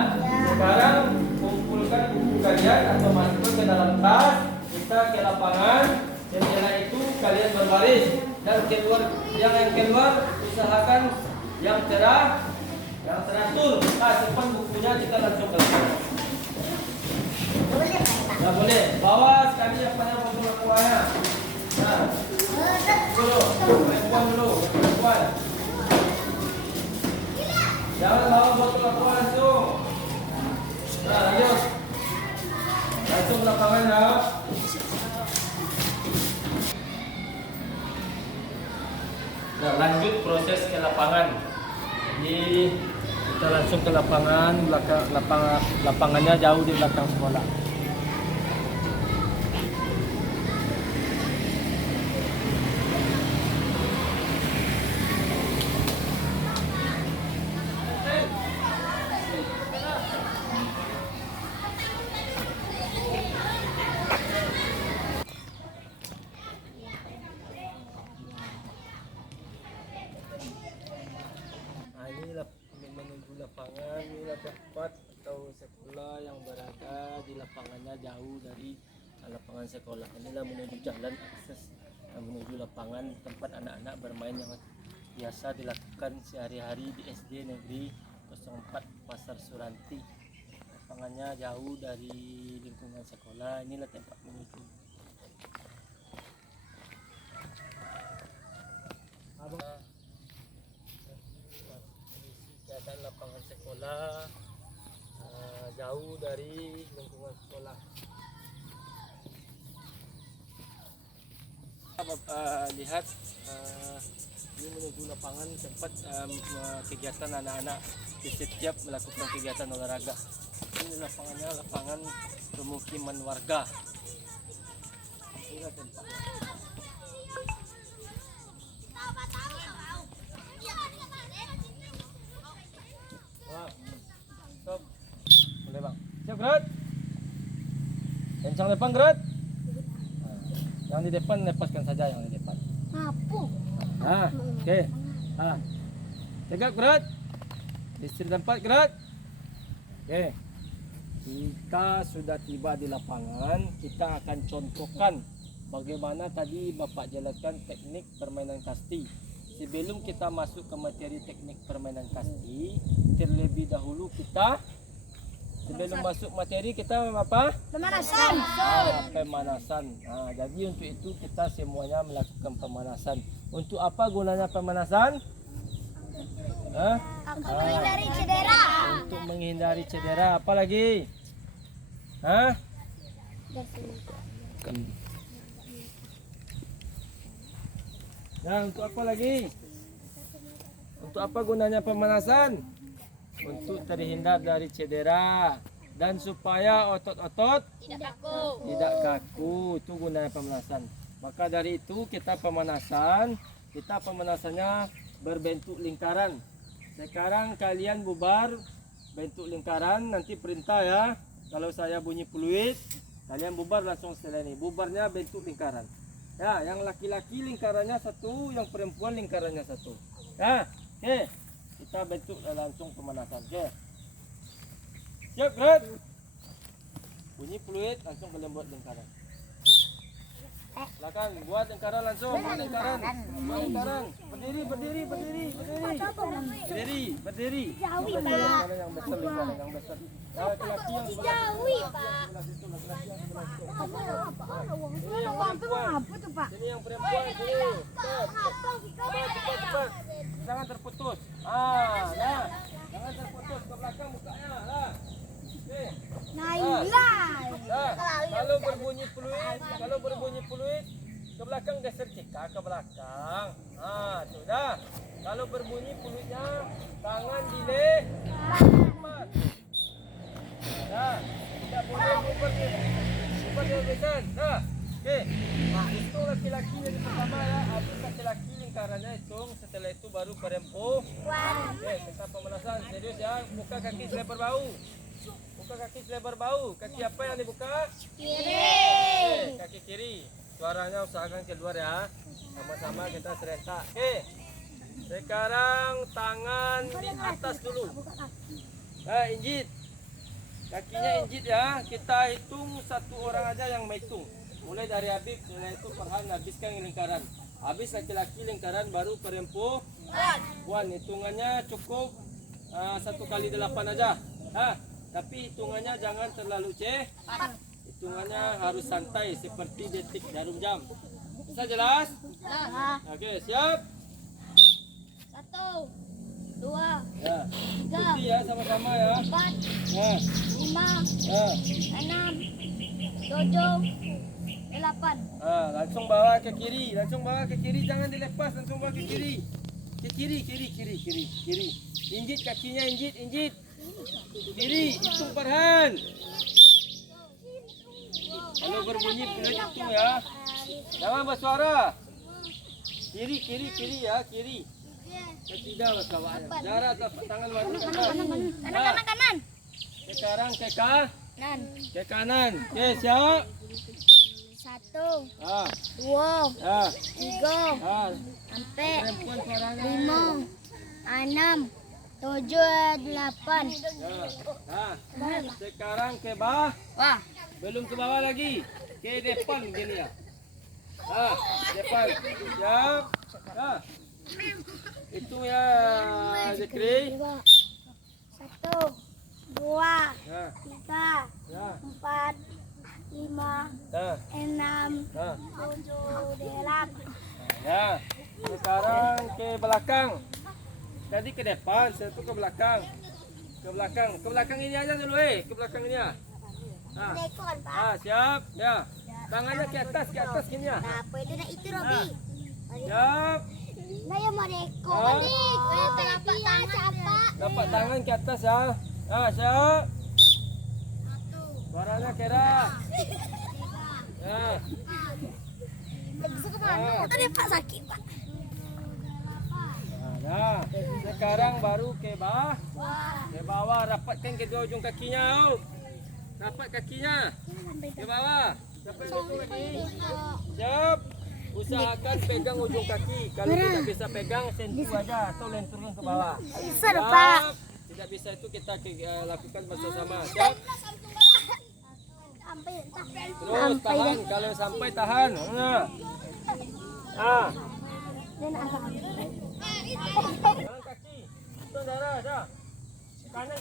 sekarang kumpulkan buku kalian atau masukkan ke dalam tas. Kita ke lapangan. Setelah itu kalian berbaris dan keluar. Yang keluar usahakan yang teratur. Nah, simpan bukunya, kita langsung ke lapangan. Ya boleh. Bawa sekali apa yang mau keluarnya. Nah, dulu, perempuan dulu, perempuan. Jangan bawa botol aqua langsung. Nah, lanjut. Langsung ke lapangan ya. Nah, lanjut proses ke lapangan. Jadi kita langsung ke lapangan, lapangannya jauh di belakang sekolah. Menuju lapangan, inilah tempat atau sekolah yang berada di lapangannya jauh dari lapangan sekolah. Inilah menuju jalan akses menuju lapangan tempat anak-anak bermain yang biasa dilakukan sehari-hari di SD Negeri 04 Pasar Suranti. Lapangannya jauh dari lingkungan sekolah. Inilah tempat menuju. Kegiatan lapangan sekolah jauh dari lingkungan sekolah. Lihat ini menuju lapangan tempat kegiatan anak-anak di setiap melakukan kegiatan olahraga. Ini lapangannya lapangan pemukiman warga. Inilah tempatnya. Stop. Boleh bang. Siap gerak. Kencang depan gerak. Yang di depan lepaskan saja yang di depan. Apa? Nah, oke. Nah. Tegak gerak. Istri tempat gerak. Oke. Kita sudah tiba di lapangan. Kita akan contohkan bagaimana tadi Bapak jelaskan teknik permainan kasti. Sebelum kita masuk ke materi teknik permainan kasti, terlebih dahulu kita sebelum masuk materi kita apa? Pemanasan. Pemanasan. Nah, jadi untuk itu kita semuanya melakukan pemanasan. Untuk apa gunanya pemanasan? Untuk menghindari cedera. Untuk menghindari cedera. Apa lagi? Nah, untuk apa lagi? Untuk apa gunanya pemanasan? Untuk terhindar dari cedera dan supaya otot-otot Tidak kaku. tidak kaku. Itu gunanya pemanasan. Maka dari itu kita pemanasannya berbentuk lingkaran. Sekarang kalian bubar bentuk lingkaran, nanti perintah ya. Kalau saya bunyi peluit, kalian bubar langsung setelah ini. Bubarnya bentuk lingkaran. Ya, yang laki-laki lingkarannya satu, yang perempuan lingkarannya satu. Ya, oke. Kita bentuk langsung pemanasan. Oke. Siap, gerak. Bunyi peluit langsung kalian buat lingkaran. Belakang, buat lingkaran langsung, buat lingkaran. Buat lingkaran. Berdiri. Berdiri. Lingkaran yang besar, lingkaran yang besar. Laki-laki yang sebelah Ini yang perempuan. Ini yang perempuan. Sini. Cepat. Jangan terputus. Nah. Jangan terputus ke belakang mukanya. Lah. Kalau berbunyi fluid ke belakang geser cika ke belakang. Sudah. Kalau berbunyi fluidnya tangan dilepas. Tidak boleh bubar geser. Okey. Itu laki-laki yang pertama ya. Habis laki-laki lingkarannya hitung. Setelah itu baru perempuan. Okey, kita pemanasan serius ya. Buka kaki selebar bahu. Kaki apa yang dibuka? Kiri. Kaki kiri. Suaranya usahakan keluar ya. Sama-sama kita serentak. Oke. Sekarang tangan di atas dulu. Injit. Kakinya injit ya. Kita hitung satu orang aja yang menghitung. Mulai dari Habib, setelah itu Farhan habiskan lingkaran. Habis laki-laki lingkaran baru perempuan. Hitungannya cukup 1x8 aja. Tapi hitungannya jangan terlalu cepat. Hitungannya harus santai seperti detik jarum jam. Bisa jelas? Oke, siap? 1, 2, Ya. Ikuti ya sama-sama ya. 4, Ya. 5, Ya. 6, 7, 8. Langsung bawa ke kiri, jangan dilepas, langsung bawa ke kiri. Ke kiri. Injit kakinya, injit. Kiri, hitung Farhan. Kalau berbunyi boleh hitung ya. Jangan bersuara. Kiri ya, kiri. Tidak berkawan. Jarak tangan maju ke atas. Kanan. Sekarang ke kanan. Oke, siap. 1, 2, 3, sampai Perempuan suaranya. 5, 6, 7, 8. Sekarang ke bawah. Belum ke bawah lagi. Ke depan gini ya. Depan. Siap. Itu ya Zikri. 1, 2, 3, 4, 5, 6, 7, 8. Ya. Sekarang ke belakang. Tadi ke depan, satu ke belakang. Ke belakang ini aja dulu ke belakang ini ya. Siap. Ya. Tangannya ke atas gini ya. Apa itu itu Robi? Siap. Saya mau deko. Dapat tangan ke atas ya. Siap. Suaranya keras. Ya. Bisa kemana? Tadi Pak sakit Pak. Nah, sekarang baru ke bawah, rapatkan kedua ujung kakinya. Rapat kakinya. Ke bawah. Sampai betul lagi. Siap. Usahakan pegang ujung kaki. Kalau tidak bisa pegang, sentuh aja atau lenturkan ke bawah. Bisa Pak. Tidak bisa itu kita lakukan bersama-sama. Siap. Terus tahan. Kalau sampai tahan. Jalan kaki. Itu darah dah. Kanan.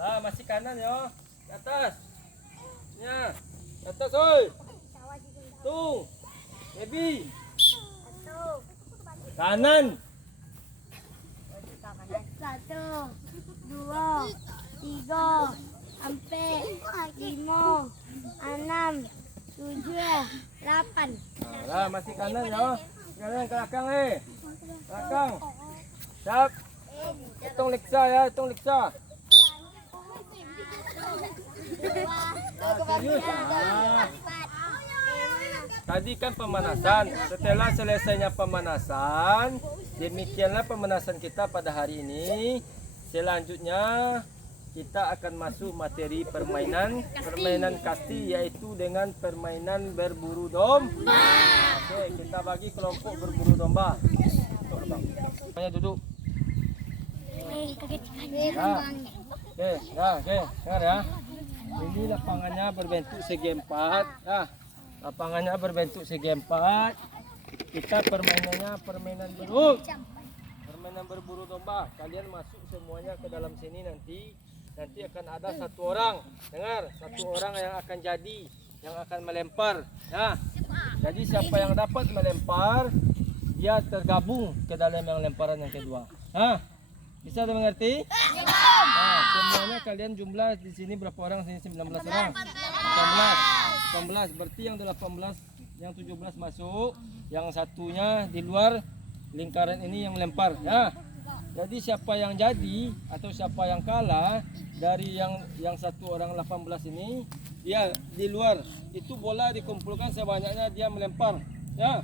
Lah masih kanan ya. Ke atas. Ya. Ke atas oi. Tung. Baby. Kanan. 1, 2, 3, sampai 5, 6, 7, 8. Lah masih kanan ya. Kanan ke belakang Belakang. Siap. Hitung liksa ya, Serius. Tadi kan pemanasan. Setelah selesainya pemanasan, demikianlah pemanasan kita pada hari ini. Selanjutnya kita akan masuk materi permainan kasti, yaitu dengan permainan berburu domba. Oke, kita bagi kelompok berburu domba. Semuanya duduk. Kaget. Oke, dengar ya. Ini lapangannya berbentuk segi 4. Nah, lapangannya berbentuk segi 4. Kita permainannya permainan berburu domba. Kalian masuk semuanya ke dalam sini nanti. Nanti akan ada satu orang. Dengar, satu orang yang akan jadi, yang akan melempar. Nah, jadi siapa yang dapat melempar, dia tergabung ke dalam yang lemparan yang kedua. Nah, bisa mengerti? Nah, semuanya kalian jumlah di sini berapa orang? Sini 19 orang. 19. Berarti yang 18, yang 17 masuk, yang satunya di luar lingkaran ini yang melempar. Ya. Jadi siapa yang jadi atau siapa yang kalah dari yang satu orang 18 ini, dia di luar. Itu bola dikumpulkan sebanyaknya dia melempar. Ya.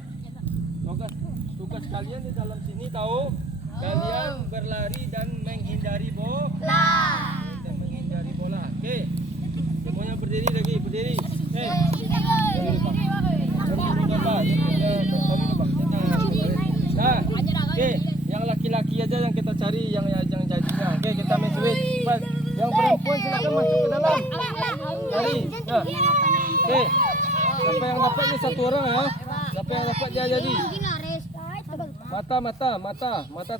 Tugas kalian di dalam sini tahu? Kalian berlari dan menghindari bola. Oke. Semuanya berdiri lagi, berdiri. Nah, oke, yang laki-laki aja yang kita cari yang jadinya. Oke, kita main duit. Yang perempuan silakan masuk ke dalam. Cari. Nah. Oke. Siapa yang dapat ni satu orang ya. Siapa yang dapat dia jadi. Mata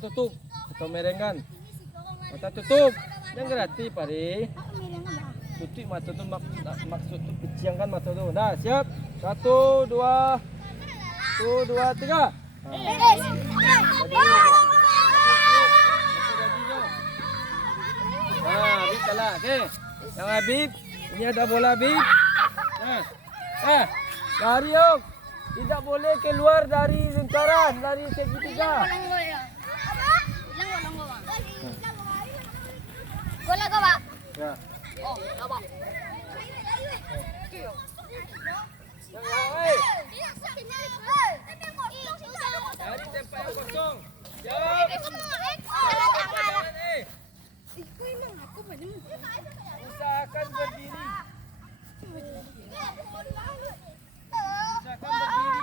tutup atau merenggan. Mata tutup. Jangan gerati pare. Tutup mata tu maksud tu pecahkan mata tu. Dah siap. 1 2 3. Nah, Habib kalah. Okey. Yang Habib, ini ada bola Habib. Nah. Lari yuk. Tidak boleh keluar dari lingkaran, dari segitiga. Bola kau, Pak? Ya. Oh, Pak. Dari tempat yang kosong. Jawab. Usahakan berdiri. Usahakan berdiri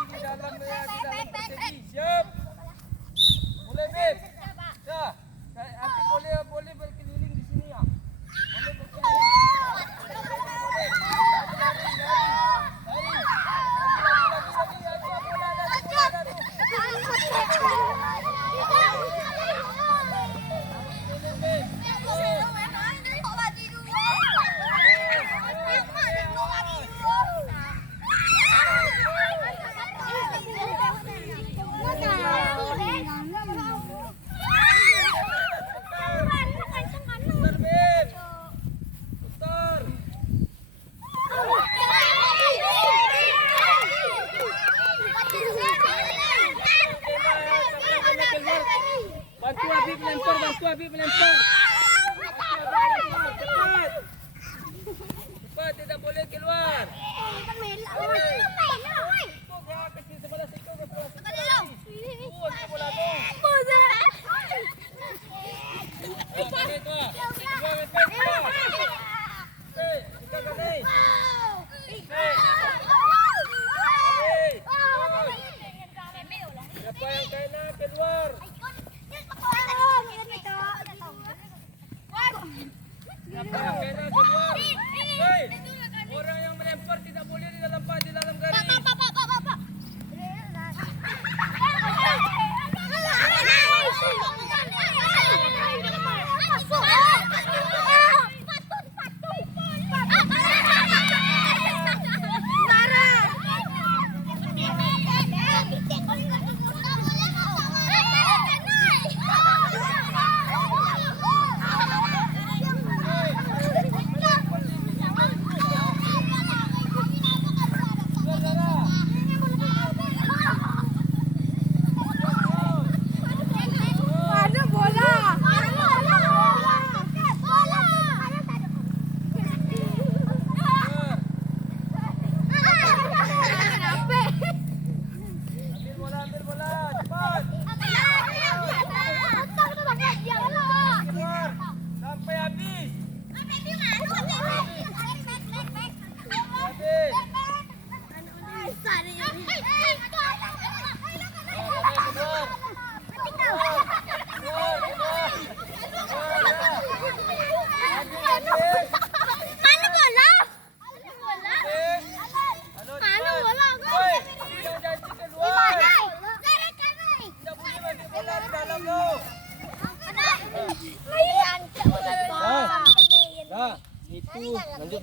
di dalam persegi. Siap. Mulai, Beb. Ya. Api boleh berkeliling di sini ya. Boleh berkeliling. Bantu Habib melempar. Cepat, tidak boleh keluar. Siapa yang kena keluar? Siapa yang kena keluar? Hei, orang yang melempar tidak boleh di dalam pasir.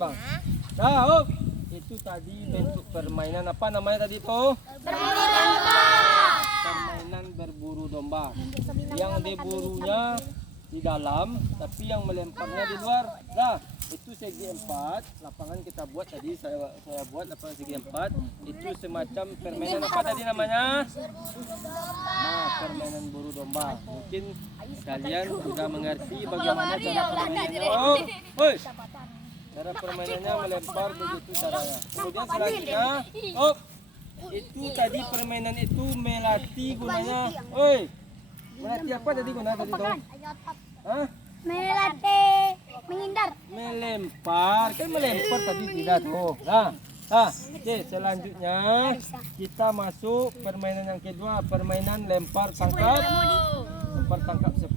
bang. Nah, hop. Itu tadi bentuk permainan apa namanya tadi tuh? Berburu domba. Permainan berburu domba. Yang diburunya di dalam, tapi yang melemparnya di luar. Nah, itu segi 4. Lapangan kita buat tadi, saya buat lapangan segi 4. Itu semacam permainan apa tadi namanya? Nah, permainan buru domba. Mungkin kalian sudah mengerti bagaimana cara permainannya. Oh, oi. Cara permainannya melempar begitu caranya. Kemudian selanjutnya, oh, itu tadi permainan itu melatih gunanya. Oi, melatih apa tadi gunanya tadi tuh? Hah? Melatih menghindar. Melempar, kan melempar tadi tidak tuh. Nah, oke, selanjutnya kita masuk permainan yang kedua, permainan lempar tangkap. Lempar tangkap 10.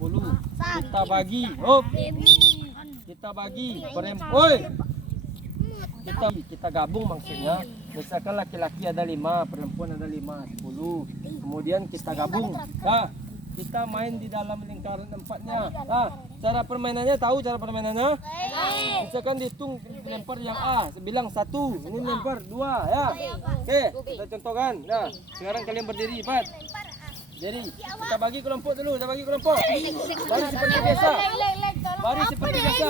Kita bagi. Hop. Kita bagi perempuan. Kita gabung maksudnya. Misalkan laki-laki ada 5, perempuan ada 5, 10. Kemudian kita gabung. Nah, kita main di dalam lingkaran 4-nya. Nah, cara permainannya tahu cara permainannya? Misalkan dihitung lempar yang A, bilang 1, ini lempar 2 ya. Oke, kita contohkan. Nah, sekarang kalian berdiri, 4. Jadi, kita bagi kelompok dulu, kita bagi kelompok. Baris seperti biasa. Baris seperti biasa.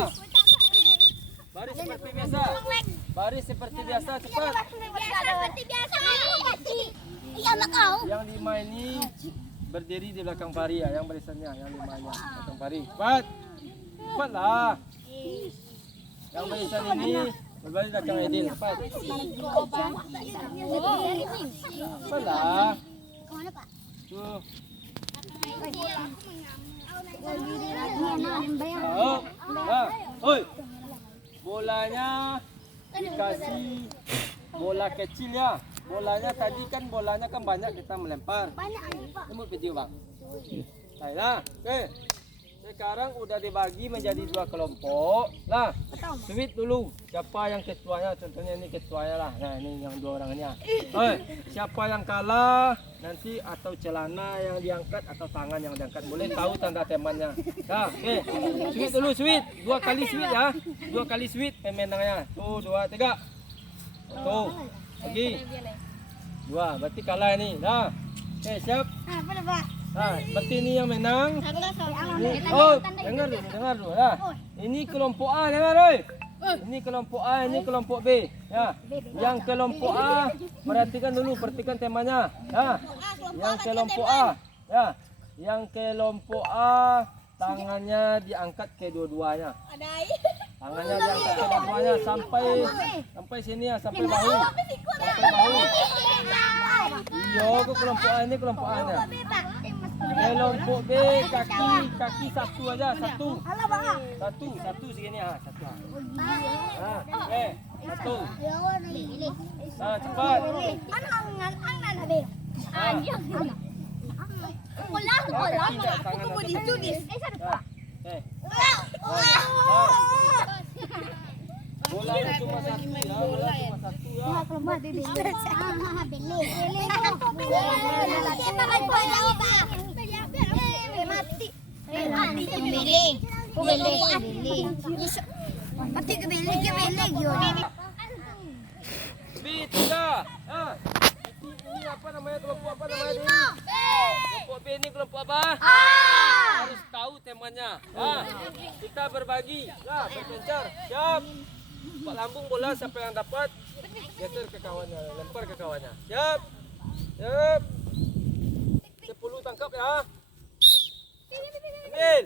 Baris seperti biasa. Baris seperti biasa, cepat. Seperti biasa. Iya, nak kau. Yang 5 ini berdiri di belakang pari ya, yang barisannya, yang 5-nya belakang pari. Cepat. Cepatlah. Yang barisan ini berbaris belakang Aidil. Cepat. Cepatlah. Tuh. Oh, nah, oi. Bolanya dikasih bola kecil ya. Bolanya tadi kan banyak kita melempar. Ini video bang. Baiklah. Oke. Sekarang udah dibagi menjadi 2 kelompok. Nah, sweet dulu. Siapa yang ketuanya? Contohnya ini ketuanya lah. Nah, ini yang 2 orangnya. Siapa yang kalah nanti atau celana yang diangkat atau tangan yang diangkat. Boleh tahu tanda temannya. Nah, oke. Sweet dulu, sweet. 2 kali sweet ya. 2 kali sweet pemenangnya. Tuh, 2, 3. Tuh. Lagi. 2. Berarti kalah ini. Nah. Oke, siap. Nah, berarti ini yang menang. Oh, dengar dulu. Nah, ini kelompok A, dengar oi. Ini kelompok A, ini kelompok B. Ya. Yang kelompok A, perhatikan temanya. Ya. Yang kelompok A, ya. Yang kelompok A, tangannya diangkat ke dua-duanya. Tangannya diangkat ke dua-duanya sampai sini ya, sampai bahu. Sampai bahu. Iya, ke kelompok A ini kelompok A-nya. Kelompok B kaki 1 aja, 1 segini ah, 1. Nah, oke, 1. Nah, cepat. Bolanya cuma 1 ya, B3. Ini apa namanya, kelompok apa namanya ini? Kelompok B ini kelompok apa? Harus tahu temanya. Kita berbagi. Lah, berpencar. Siap. Pak lambung bola, siapa yang dapat geser ke kawannya, lempar ke kawannya. Siap. Siap. 10 tangkap ya. Ambil.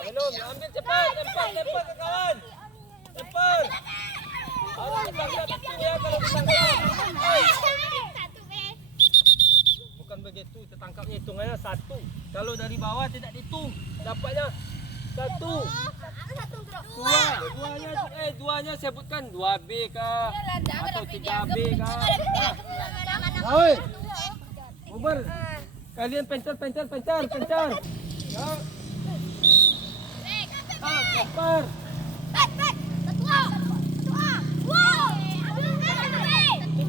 Belum, ambil cepat, lempar ke kawan. Lempar. Harus ditangkap itu ya kalau ditangkap. Bukan begitu, tertangkapnya hitungannya 1. Kalau dari bawah tidak dihitung, dapatnya 1. Duanya sebutkan 2B kah atau 3B kah? Oi, bubar. Kalian pencar. Ya. Lempar.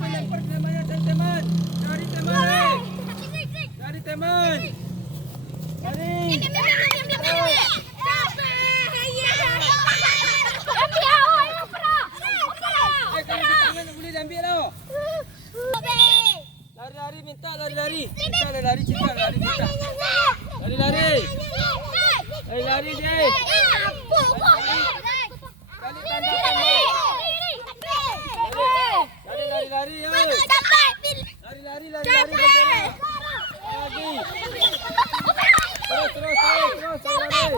Lempar temanya teman. Cari teman. Cari teman. Cari. diambil lo. Lari-lari minta, lari-lari. Cinta lari-lari, cinta lari cinta. Lari-lari. Lari-lari deh. Kali tanda tanda. Lari-lari, yo. Lari-lari, lari-lari bergerak. Lagi. Terus, lari.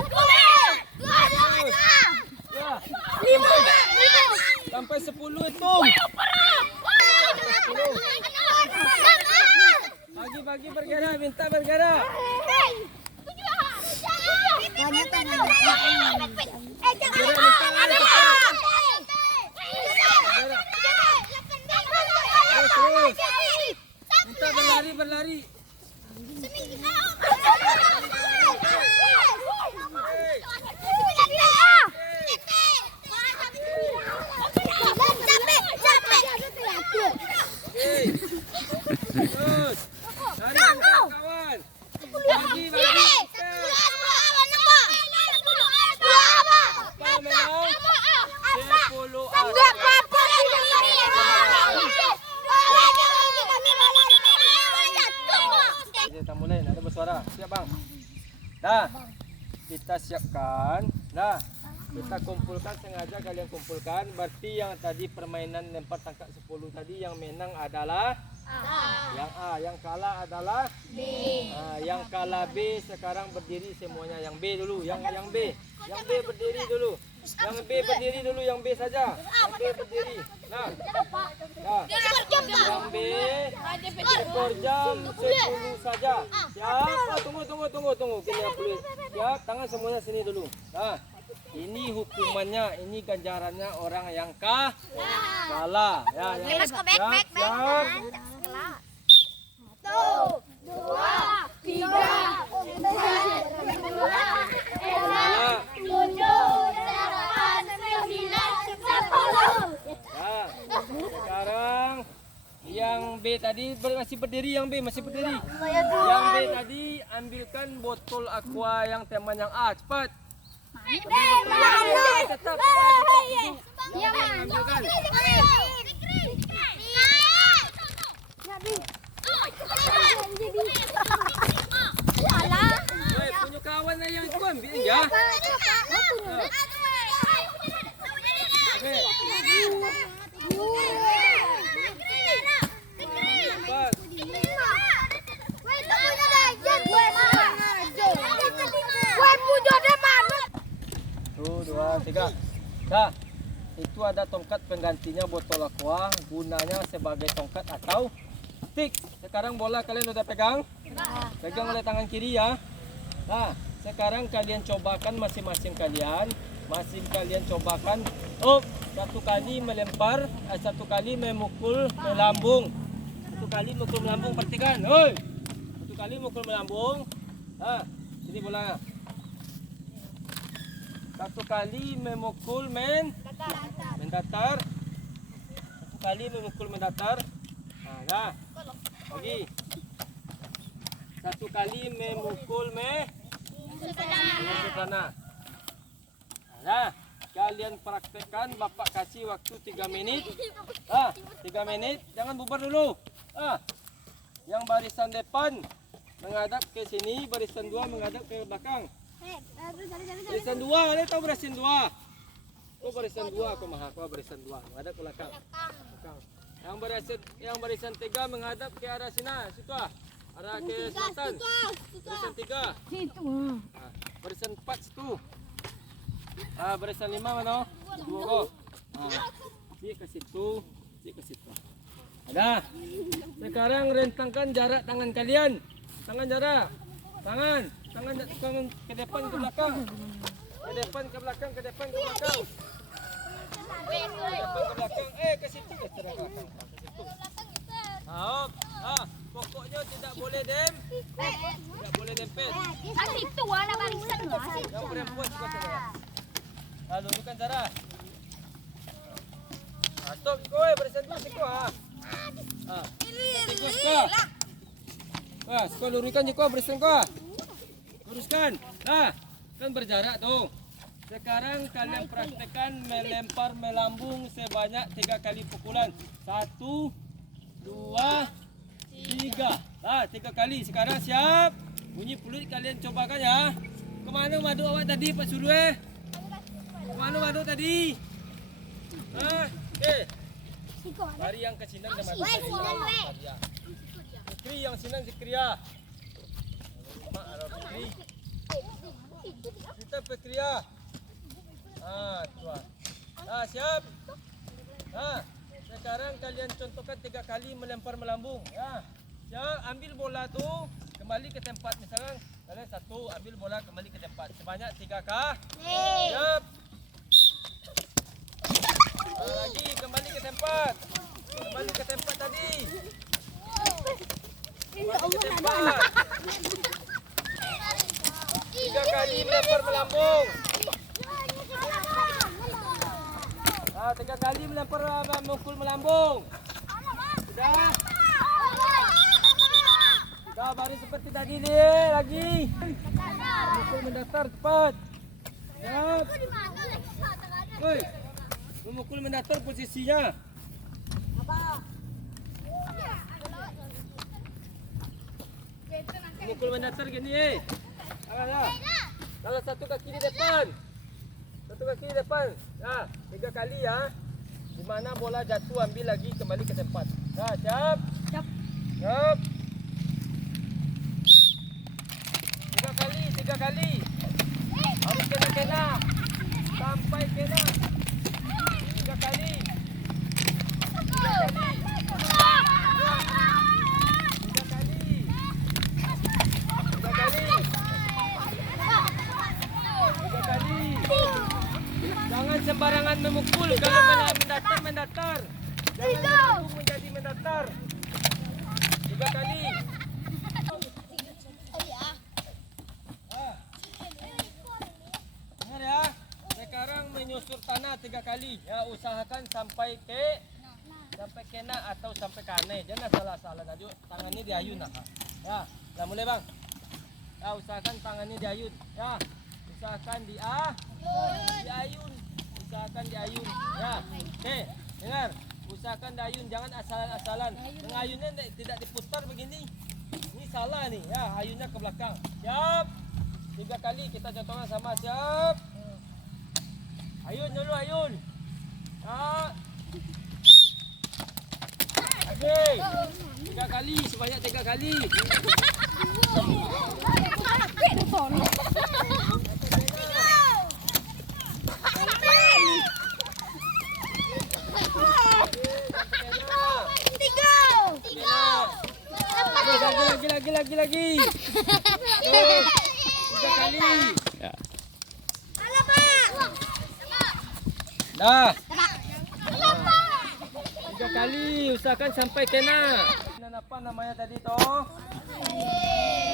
Ya. Sampai 10 itu. Bagi bergerak, minta bergerak. Terus. Minta berlari. Terus. Lari kawan. Bagi. Kau menang 10 kita mulai, ada bersuara. Siap bang? Dah. Kita siapkan. Dah. Kita kumpulkan, sengaja kalian kumpulkan. Berarti yang tadi permainan lempar tangkap 10 tadi yang menang adalah yang A, yang kalah adalah B. Yang kalah B sekarang berdiri semuanya. Yang B dulu, yang B. Yang B berdiri dulu. Yang B berdiri dulu, yang B saja. Yang B berdiri. Nah. Yang B ekor jam 10 saja. Siap? Tunggu. Kini boleh. Siap, tangan semuanya sini dulu. Nah. Ini hukumannya, ini ganjarannya orang yang kalah. Ya, ya. Siap. 1, 2, 3, 4, 5, 6, 7, 8, 9, 10. Ya. Sekarang yang B tadi masih berdiri, yang B masih berdiri. Yang B tadi ambilkan botol aqua yang teman yang A, cepat. Tetap. Ambilkan. Punya kawan yang ikut ambil ya. Dua, tiga. Dah. Itu ada tongkat penggantinya botol aqua, gunanya sebagai tongkat atau stick. Sekarang bola kalian udah pegang? Pegang oleh tangan kiri ya. Nah, sekarang kalian cobakan masing-masing kalian. Cobakan. Satu kali melempar, satu kali memukul melambung. Satu kali mukul melambung, perhatikan. Satu kali mukul melambung. Sini bola. Satu kali memukul mendatar. Satu kali memukul mendatar. Dah. Lagi. Satu kali memukul tanah. Dah. Kalian praktekkan, Bapak kasih waktu 3 menit. 3 menit, jangan bubar dulu. Yang barisan depan menghadap ke sini, barisan 2 menghadap ke belakang. Barisan 2, ada tahu barisan 2? Barisan 2, aku maha, barisan 2 menghadap ke belakang. Yang barisan 3 menghadap ke arah sini, situ arah ke selatan. Barisan 3. Barisan 4 situ. Barisan 5 mana? 2. Dia ke situ, Ada. Sekarang rentangkan jarak tangan kalian. Tangan jarak. Tangan ke depan ke belakang. Ke depan ke belakang. Ke depan ke belakang. Ke situ ke belakang. Ke situ. Pokoknya tidak boleh dempet. Itu warna barisan lah. Yang perempuan juga saja. Lalu bukan cara. Stop kau barisan 2 situ Tikus kau. Kau luruskan je kau barisan kau. Luruskan. Kan berjarak tuh. Sekarang kalian praktekkan melempar melambung sebanyak 3 kali pukulan. 1, 2, 3. Nah, 3 kali. Sekarang siap. Bunyi peluit kalian cobakan ya. Kemana madu awak tadi Pak Surwe? Kemana madu tadi? Nah, oke. Lari yang ke Sinan dan madu. Fikri yang Sinan Fikria. Mak ada Fikri. Kita Fikria. Tuan. Siap. Sekarang kalian contohkan 3 kali melempar melambung. Siap, ambil bola tu kembali ke tempat. Misalkan kalian 1 ambil bola kembali ke tempat sebanyak 3 kali. Siap. Lagi kembali ke tempat. Kembali ke tempat tadi. Kembali ke tempat. 3 kali melempar melambung. 3 kali melempar memukul melambung. Sudah? Sudah, baru seperti tadi nih. Lagi. Memukul mendatar cepat. Siap. Woi. Memukul mendatar posisinya. Memukul mendatar gini. Kalau 1 kaki di depan. 1 kaki di depan. 3 kali ya. Di mana bola jatuh ambil lagi kembali ke tempat. Siap. Siap. 3 kali. Harus kena. Sampai kena. 3 kali. 3 kali. 3 kali. Jangan sembarangan memukul. Kalau mendatar. Jangan melambung menjadi mendatar. 3 kali. Dengar ya. Sekarang menyusur tanah 3 kali. Ya, usahakan sampai kena atau sampai kane. Jangan salah-salah tadi. Tangannya diayun lah. Ya, dah mulai bang. Ya, usahakan tangannya diayun. Ya, usahakan diayun. Usahakan diayun. Ya, oke. Dengar. Usahakan diayun. Jangan asalan-asalan. Yang ayunnya tidak diputar begini. Ini salah nih. Ya, ayunnya ke belakang. Siap. 3 kali kita contohkan sama. Siap. Ayun dulu, ayun. Ya. Oke. 3 kali, sebanyak 3 kali. Lagi. 3 kali. Dah. 3 kali, usahakan sampai kena. Apa namanya tadi toh?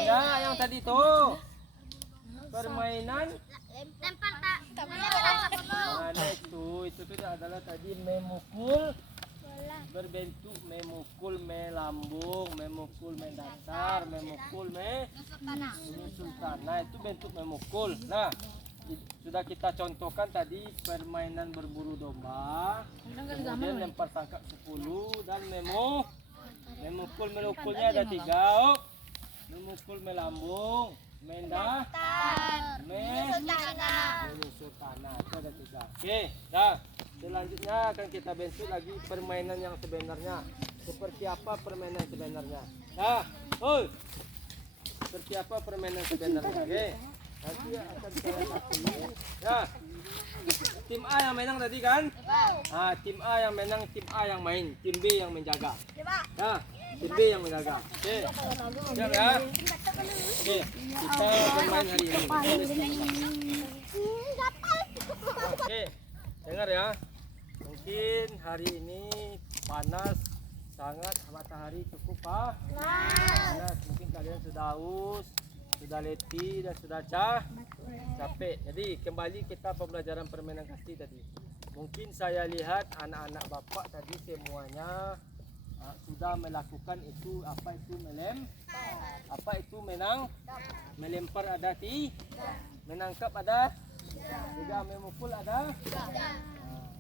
Ya, yang tadi toh. Permainan Lempar tak. mana itu adalah tadi memukul berbentuk memukul melambung, memukul mendatar, memukul menyusul tanah. Itu bentuk memukul. Nah, sudah kita contohkan tadi permainan berburu domba, kemudian lempar tangkap 10 dan memukulnya ada 3. Memukul melambung, mendatar, menyusur tanah. Itu ada 3. Oke, dah. Selanjutnya akan kita bentuk lagi permainan yang sebenarnya. Seperti apa permainan sebenarnya? Seperti apa permainan sebenarnya? Oke. Nanti akan saya kasih. Ya. Tim A yang menang tadi kan? Tim A yang menang, tim A yang main, tim B yang menjaga. Ya, tim B yang menjaga. Oke. Siap ya? Oke. Kita bermain hari ini. Oke. Dengar ya. Mungkin hari ini panas sangat, matahari cukup panas. Mungkin kalian sudah haus, sudah letih dan sudah capek. Jadi kembali kita pembelajaran permainan kasti tadi. Mungkin saya lihat anak-anak bapak tadi semuanya sudah melakukan itu. Apa itu melempar ada menangkap ada Tiga memukul ada.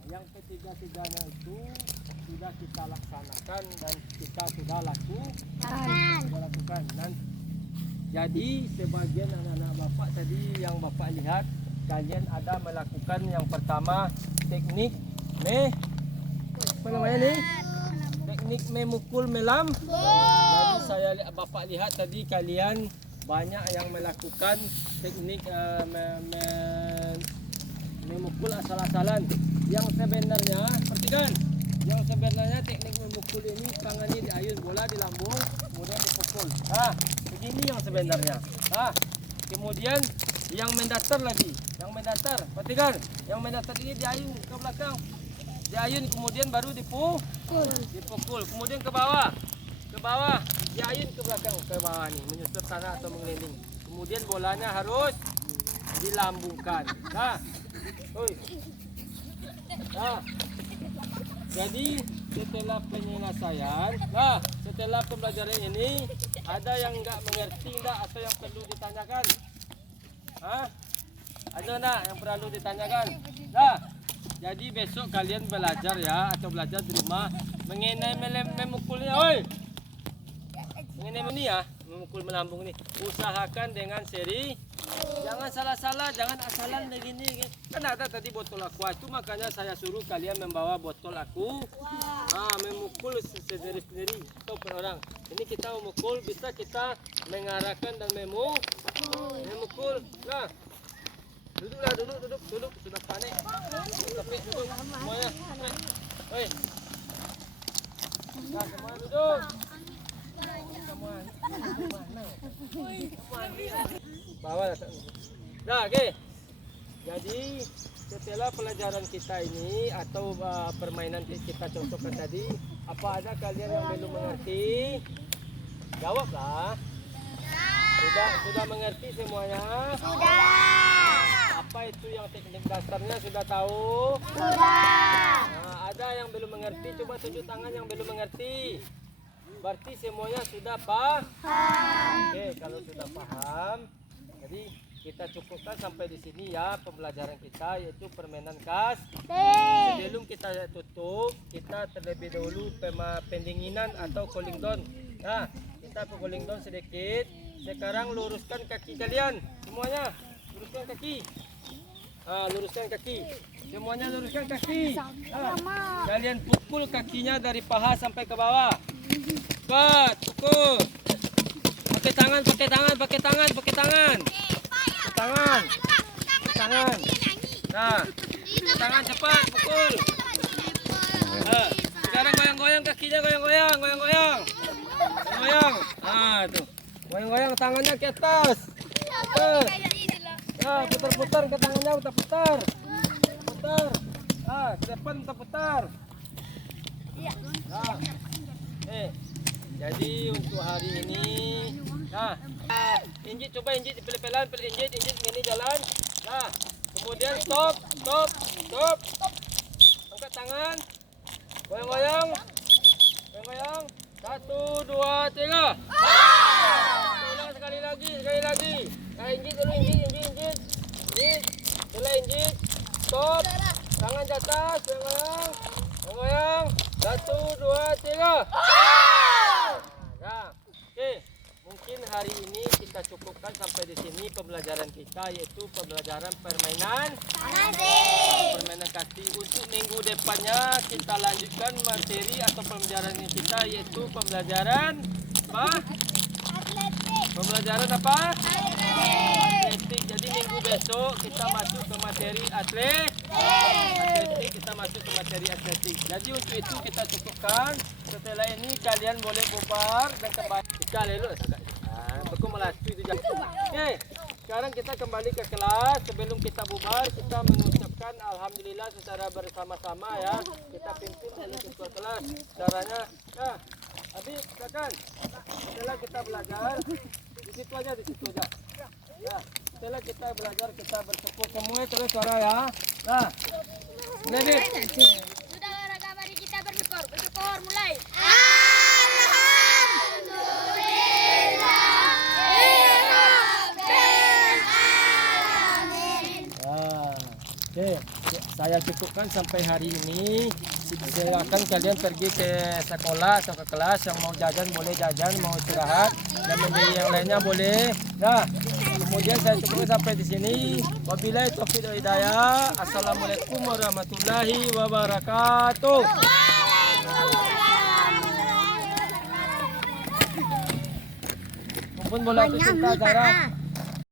Yang ketiga-tiganya itu sudah kita laksanakan dan kita sudah lakukan. Jadi sebagian anak-anak bapak tadi yang bapak lihat, kalian ada melakukan yang pertama teknik apa namanya nih? Teknik memukul melam. Jadi saya bapak lihat tadi kalian banyak yang melakukan teknik memukul asal-asalan. Yang sebenarnya, perhatikan, yang sebenarnya teknik memukul ini tangannya diayun, bola di lambung, kemudian dipukul. Begini yang sebenarnya. Kemudian yang mendatar lagi, perhatikan, yang mendatar ini diayun ke belakang, diayun kemudian baru dipukul, kemudian ke bawah, diayun ke belakang, ke bawah nih, menyusut tanah atau mengeliling. Kemudian bolanya harus dilambungkan. Jadi setelah penyelesaian, setelah pembelajaran ini, ada yang enggak mengerti enggak atau yang perlu ditanyakan? Ada enggak yang perlu ditanyakan? Jadi besok kalian belajar ya, atau belajar di rumah mengenai memukulnya, mengenai ini ya, memukul melambung ini. Usahakan dengan seri. Jangan salah-salah, jangan asalan begini. Kan ada tadi botol aqua itu, makanya saya suruh kalian membawa botol aku. Memukul sendiri-sendiri atau per orang. Ini kita memukul, bisa kita mengarahkan dan memukul. Duduklah, duduk. Sudah panik. Tapi duduk semuanya. Semua duduk. Bawa oke. Jadi setelah pelajaran kita ini atau permainan kita contohkan tadi, apa ada kalian yang belum mengerti? Jawablah. Sudah mengerti semuanya? Sudah. Apa itu yang teknik dasarnya sudah tahu? Sudah. Ada yang belum mengerti? Coba tunjuk tangan yang belum mengerti. Berarti semuanya sudah paham. Oke, kalau sudah paham, jadi kita cukupkan sampai di sini ya pembelajaran kita, yaitu permainan kas. Sebelum kita tutup, kita terlebih dahulu pendinginan atau cooling down. Kita cooling down sedikit. Sekarang luruskan kaki kalian semuanya. Luruskan kaki. Luruskan kaki. Semuanya luruskan kaki. Kalian pukul kakinya dari paha sampai ke bawah. Pukul. Pakai tangan. Tangan cepat pukul. Sekarang goyang-goyang kakinya, goyang-goyang. Tuh. Goyang-goyang tangannya ke atas. Putar-putar ke tangannya, putar. Ke depan putar. Jadi untuk hari ini, injit pelan-pelan, injit ini jalan. Kemudian stop. Angkat tangan, goyang-goyang. 1, 2, 3. Ulang sekali lagi. Injit dulu, injit. Setelah injit, stop. Tangan di atas, goyang. 1, 2, 3. Oke. Mungkin hari ini kita cukupkan sampai di sini pembelajaran kita, yaitu pembelajaran permainan kaki. Untuk minggu depannya kita lanjutkan materi atau pembelajaran kita, yaitu pembelajaran apa? Pembelajaran apa? Atletik. Jadi minggu besok kita masuk ke materi atletik. Jadi untuk itu kita cukupkan. Setelah ini kalian boleh bubar dan kembali. Oke, sekarang kita kembali ke kelas. Sebelum kita bubar, kita mengucapkan alhamdulillah secara bersama-sama ya. Kita pimpin ketua kelas. Caranya, Habib, silakan. Setelah kita belajar, di situ aja. Ya, setelah kita belajar, kita bersyukur semua terus suara ya. Habib. Sudah olahraga, mari kita bersyukur. Mulai. Alhamdulillah. Oke, saya cukupkan sampai hari ini. Saya akan kalian pergi ke sekolah atau ke kelas. Yang mau jajan boleh jajan, mau istirahat, dan membeli yang lainnya boleh. Nah, kemudian saya cukupkan sampai di sini. Wabillahi taufiq wal hidayah. Assalamualaikum warahmatullahi wabarakatuh. Kumpul bola cinta Zara.